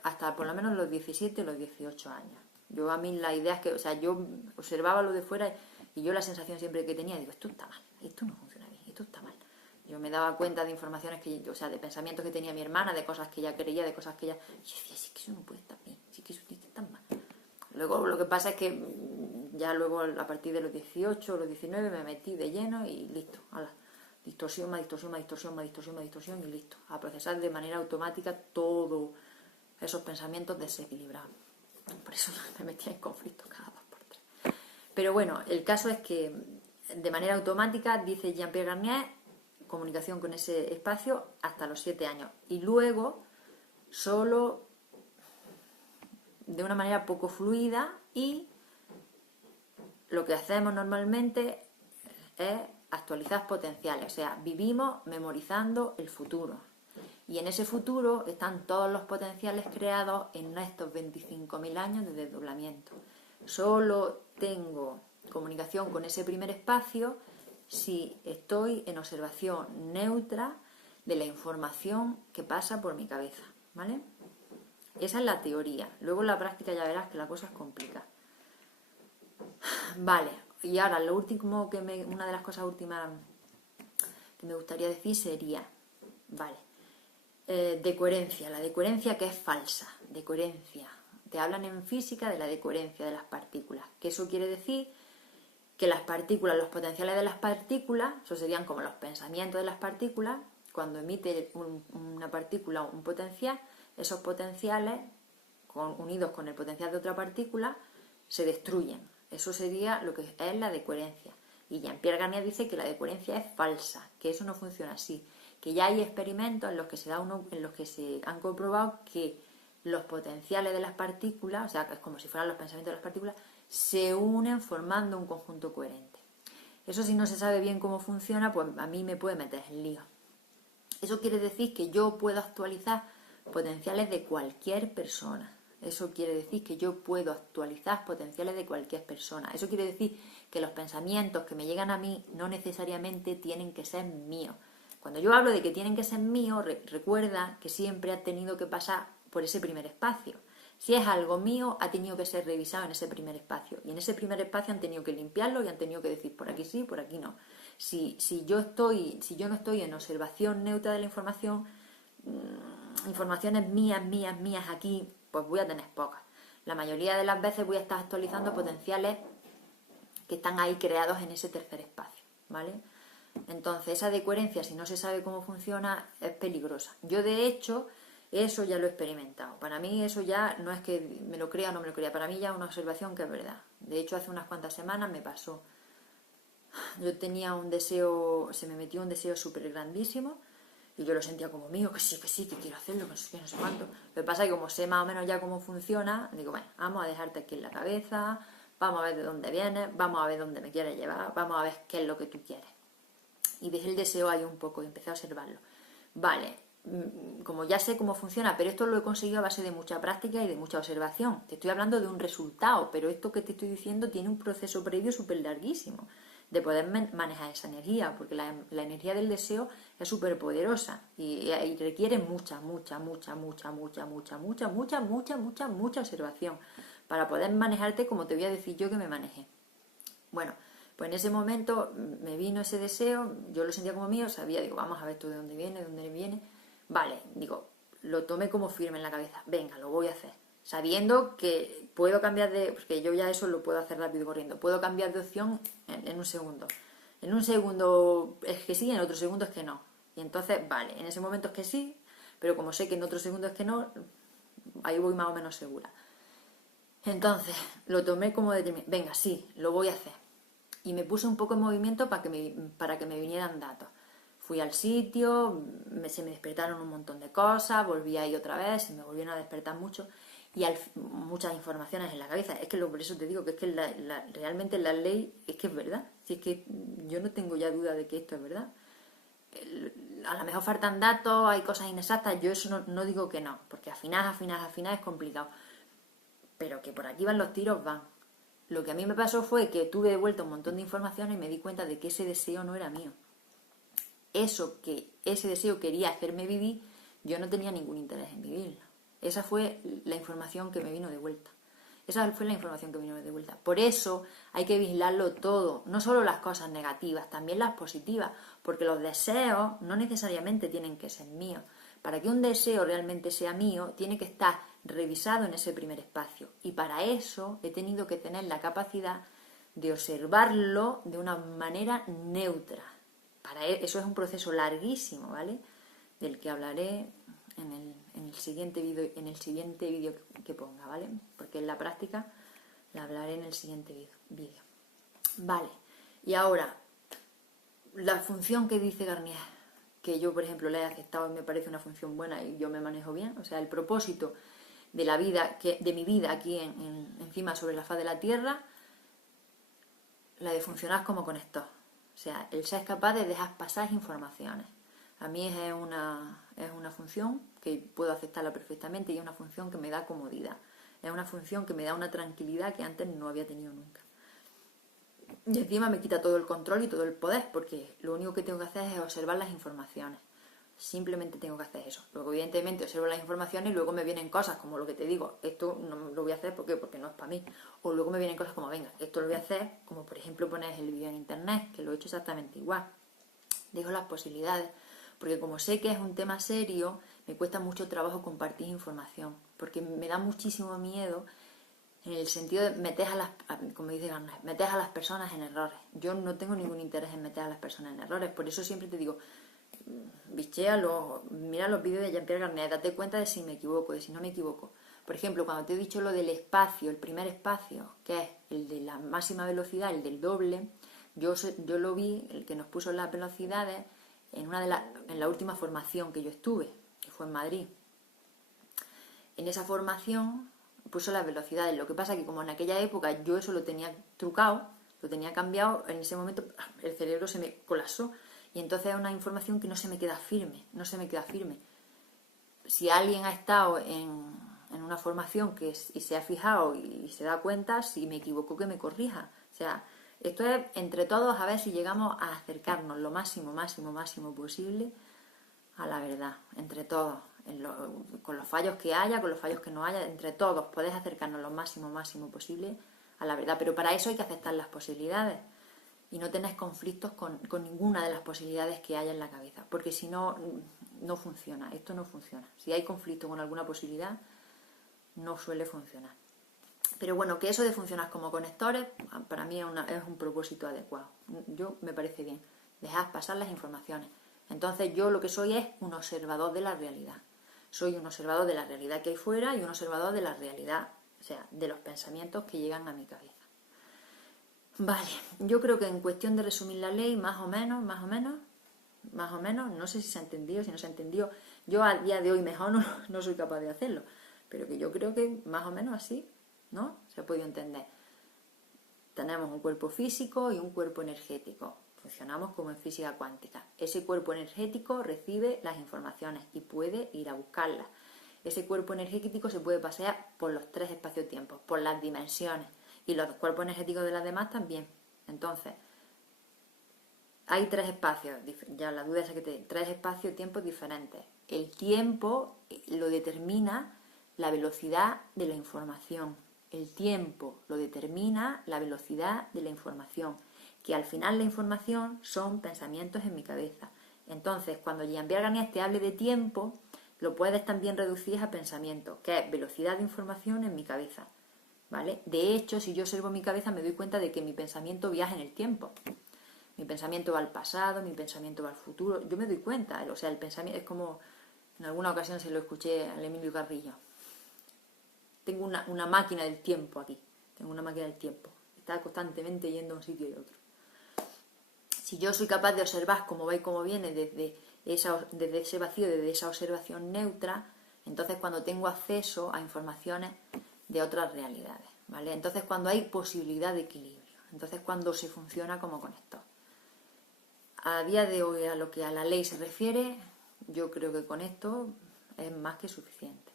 hasta por lo menos los 17 o los 18 años. Yo a mí las ideas o sea, yo observaba lo de fuera y yo la sensación siempre que tenía, digo, esto está mal, esto no funciona bien, esto está mal. Yo me daba cuenta de informaciones o sea, de pensamientos que tenía mi hermana, de cosas que ella creía, de cosas que ella... Y yo decía, sí que eso no puede estar bien, sí que eso tiene que estar mal. Luego lo que pasa es que Ya luego a partir de los 18 o los 19 me metí de lleno y listo. Ala, distorsión, más distorsión, más distorsión, más distorsión, más distorsión y listo. A procesar de manera automática todos esos pensamientos desequilibrados. Por eso me metía en conflicto cada 2 por 3. Pero bueno, el caso es que de manera automática, dice Jean-Pierre Garnier, comunicación con ese espacio hasta los 7 años. Y luego, solo de una manera poco fluida, y lo que hacemos normalmente es actualizar potenciales. O sea, vivimos memorizando el futuro. Y en ese futuro están todos los potenciales creados en estos 25.000 años de desdoblamiento. Solo tengo comunicación con ese primer espacio si estoy en observación neutra de la información que pasa por mi cabeza, ¿vale? Esa es la teoría. Luego en la práctica ya verás que la cosa es complicada. Vale, y ahora lo último una de las cosas últimas que me gustaría decir sería, vale, decoherencia, la decoherencia que es falsa, decoherencia. Te hablan en física de la decoherencia de las partículas, que eso quiere decir que las partículas, los potenciales de las partículas, eso serían como los pensamientos de las partículas, cuando emite una partícula un potencial, esos potenciales, unidos con el potencial de otra partícula, se destruyen. Eso sería lo que es la decoherencia. Y Jean-Pierre Garnier dice que la decoherencia es falsa, que eso no funciona así, que ya hay experimentos en los que se han comprobado que los potenciales de las partículas, o sea, es como si fueran los pensamientos de las partículas, se unen formando un conjunto coherente. Eso, si no se sabe bien cómo funciona, pues a mí me puede meter en lío. Eso quiere decir que yo puedo actualizar potenciales de cualquier persona. Eso quiere decir que yo puedo actualizar potenciales de cualquier persona. Eso quiere decir que los pensamientos que me llegan a mí no necesariamente tienen que ser míos. Cuando yo hablo de que tienen que ser míos, recuerda que siempre ha tenido que pasar por ese primer espacio. Si es algo mío, ha tenido que ser revisado en ese primer espacio. Y en ese primer espacio han tenido que limpiarlo y han tenido que decir por aquí sí, por aquí no. Si yo no estoy en observación neutra de la información, informaciones mías aquí, pues voy a tener pocas. La mayoría de las veces voy a estar actualizando potenciales que están ahí creados en ese tercer espacio, ¿vale? Entonces, esa decoherencia, si no se sabe cómo funciona, es peligrosa. Yo, de hecho, eso ya lo he experimentado. Para mí eso ya no es que me lo crea o no me lo crea. Para mí ya es una observación que es verdad. De hecho, hace unas cuantas semanas me pasó. Yo tenía un deseo, se me metió un deseo súper grandísimo y yo lo sentía como mío, que sí, que quiero hacerlo, que no sé qué, no sé cuánto. Lo que pasa es que como sé más o menos ya cómo funciona, digo, bueno, vamos a dejarte aquí en la cabeza, vamos a ver de dónde vienes, vamos a ver dónde me quieres llevar, vamos a ver qué es lo que tú quieres. Y dejé el deseo ahí un poco y empecé a observarlo. Vale, como ya sé cómo funciona, pero esto lo he conseguido a base de mucha práctica y de mucha observación. Te estoy hablando de un resultado, pero esto que te estoy diciendo tiene un proceso previo súper larguísimo de poder manejar esa energía, porque la energía del deseo es súper poderosa y requiere mucha observación para poder manejarte como te voy a decir yo que me manejé. Bueno, pues en ese momento me vino ese deseo, yo lo sentía como mío, sabía, digo, vamos a ver tú de dónde viene. Vale, digo, lo tomé como firme en la cabeza, venga, lo voy a hacer. Sabiendo que puedo cambiar porque yo ya eso lo puedo hacer rápido corriendo, puedo cambiar de opción en un segundo. En un segundo es que sí, en otro segundo es que no. Y entonces, vale, en ese momento es que sí, pero como sé que en otro segundo es que no, ahí voy más o menos segura. Entonces, lo tomé como determinado, venga, sí, lo voy a hacer. Y me puse un poco en movimiento para que me vinieran datos. Fui al sitio, se me despertaron un montón de cosas, volví ahí otra vez, se me volvieron a despertar mucho y muchas informaciones en la cabeza. Es que por eso te digo que es que realmente la ley es que es verdad. Si es que yo no tengo ya duda de que esto es verdad. A lo mejor faltan datos, hay cosas inexactas, yo eso no digo que no, porque afinar es complicado. Pero que por aquí van los tiros, van. Lo que a mí me pasó fue que tuve de vuelta un montón de información y me di cuenta de que ese deseo no era mío. Ese deseo quería hacerme vivir, yo no tenía ningún interés en vivirlo. Esa fue la información que me vino de vuelta. Por eso hay que vigilarlo todo, no solo las cosas negativas, también las positivas, porque los deseos no necesariamente tienen que ser míos. Para que un deseo realmente sea mío, tiene que estar revisado en ese primer espacio. Y para eso he tenido que tener la capacidad de observarlo de una manera neutra. Eso es un proceso larguísimo, ¿vale? Del que hablaré en el siguiente vídeo que ponga, ¿vale? Porque en la práctica la hablaré en el siguiente vídeo. Vale, y ahora, la función que dice Garnier, que yo, por ejemplo, la he aceptado y me parece una función buena y yo me manejo bien, o sea, el propósito de la vida, de mi vida aquí encima sobre la faz de la Tierra, la de funcionar como conector. O sea, el ser capaz de dejar pasar informaciones. A mí es una función que puedo aceptarla perfectamente y es una función que me da comodidad. Es una función que me da una tranquilidad que antes no había tenido nunca. Y encima me quita todo el control y todo el poder, porque lo único que tengo que hacer es observar las informaciones. Simplemente tengo que hacer eso. Luego, evidentemente, observo las informaciones y luego me vienen cosas como lo que te digo, esto no lo voy a hacer porque no es para mí. O luego me vienen cosas como, venga, esto lo voy a hacer, como por ejemplo poner el vídeo en internet, que lo he hecho exactamente igual. Dejo las posibilidades, porque como sé que es un tema serio, me cuesta mucho trabajo compartir información, porque me da muchísimo miedo en el sentido de meter como dice Garnier, meter a las personas en errores. Yo no tengo ningún interés en meter a las personas en errores, por eso siempre te digo, bichealo, mira los vídeos de Jean-Pierre Garnier, date cuenta de si me equivoco, de si no me equivoco. Por ejemplo, cuando te he dicho lo del espacio, el primer espacio, que es el de la máxima velocidad, el del doble, yo lo vi, el que nos puso las velocidades, en la última formación que yo estuve, que fue en Madrid. En esa formación puso las velocidades. Lo que pasa es que como en aquella época yo eso lo tenía trucado, lo tenía cambiado, en ese momento el cerebro se me colapsó. Y entonces es una información que no se me queda firme, no se me queda firme. Si alguien ha estado en una formación y se ha fijado y se da cuenta, si me equivoco que me corrija. O sea, esto es entre todos a ver si llegamos a acercarnos lo máximo posible a la verdad, entre todos. Con los fallos que haya, con los fallos que no haya, entre todos podés acercarnos lo máximo posible a la verdad. Pero para eso hay que aceptar las posibilidades y no tenés conflictos con ninguna de las posibilidades que haya en la cabeza, porque si no, no funciona, esto no funciona. Si hay conflicto con alguna posibilidad, no suele funcionar. Pero bueno, que eso de funcionar como conectores, para mí es un propósito adecuado. Yo me parece bien, dejad pasar las informaciones. Entonces yo lo que soy es un observador de la realidad. Soy un observador de la realidad que hay fuera y un observador de la realidad, o sea, de los pensamientos que llegan a mi cabeza. Vale, yo creo que en cuestión de resumir la ley, más o menos, no sé si se ha entendido, si no se ha entendido. Yo a día de hoy mejor no soy capaz de hacerlo, pero que yo creo que más o menos así, ¿no? Se ha podido entender. Tenemos un cuerpo físico y un cuerpo energético. Funcionamos como en física cuántica. Ese cuerpo energético recibe las informaciones y puede ir a buscarlas. Ese cuerpo energético se puede pasear por los 3 espacios-tiempos, por las dimensiones. Y los cuerpos energéticos de las demás también. Entonces, hay 3 espacios, ya la duda es que 3 espacios-tiempos diferentes. El tiempo lo determina la velocidad de la información. El tiempo lo determina la velocidad de la información. Que al final la información son pensamientos en mi cabeza. Entonces, cuando Jean-Pierre Garnier te hable de tiempo, lo puedes también reducir a pensamiento, que es velocidad de información en mi cabeza. ¿Vale? De hecho, si yo observo mi cabeza me doy cuenta de que mi pensamiento viaja en el tiempo. Mi pensamiento va al pasado, mi pensamiento va al futuro. Yo me doy cuenta, o sea, el pensamiento es como, en alguna ocasión se lo escuché al Emilio Carrillo. Tengo una máquina del tiempo aquí, tengo una máquina del tiempo. Está constantemente yendo a un sitio y a otro. Si yo soy capaz de observar cómo va y cómo viene desde ese vacío, desde esa observación neutra, entonces cuando tengo acceso a informaciones de otras realidades, ¿vale? Entonces cuando hay posibilidad de equilibrio, entonces cuando se funciona como conector. A día de hoy, a lo que a la ley se refiere, yo creo que con esto es más que suficiente.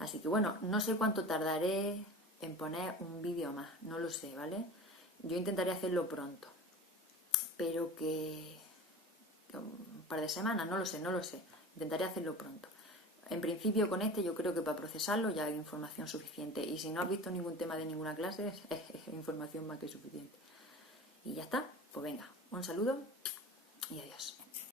Así que bueno, no sé cuánto tardaré en poner un vídeo más, no lo sé, ¿vale? Yo intentaré hacerlo pronto, pero que un par de semanas, no lo sé, intentaré hacerlo pronto. En principio con yo creo que para procesarlo ya hay información suficiente y si no has visto ningún tema de ninguna clase es información más que suficiente. Y ya está, pues venga, un saludo y adiós.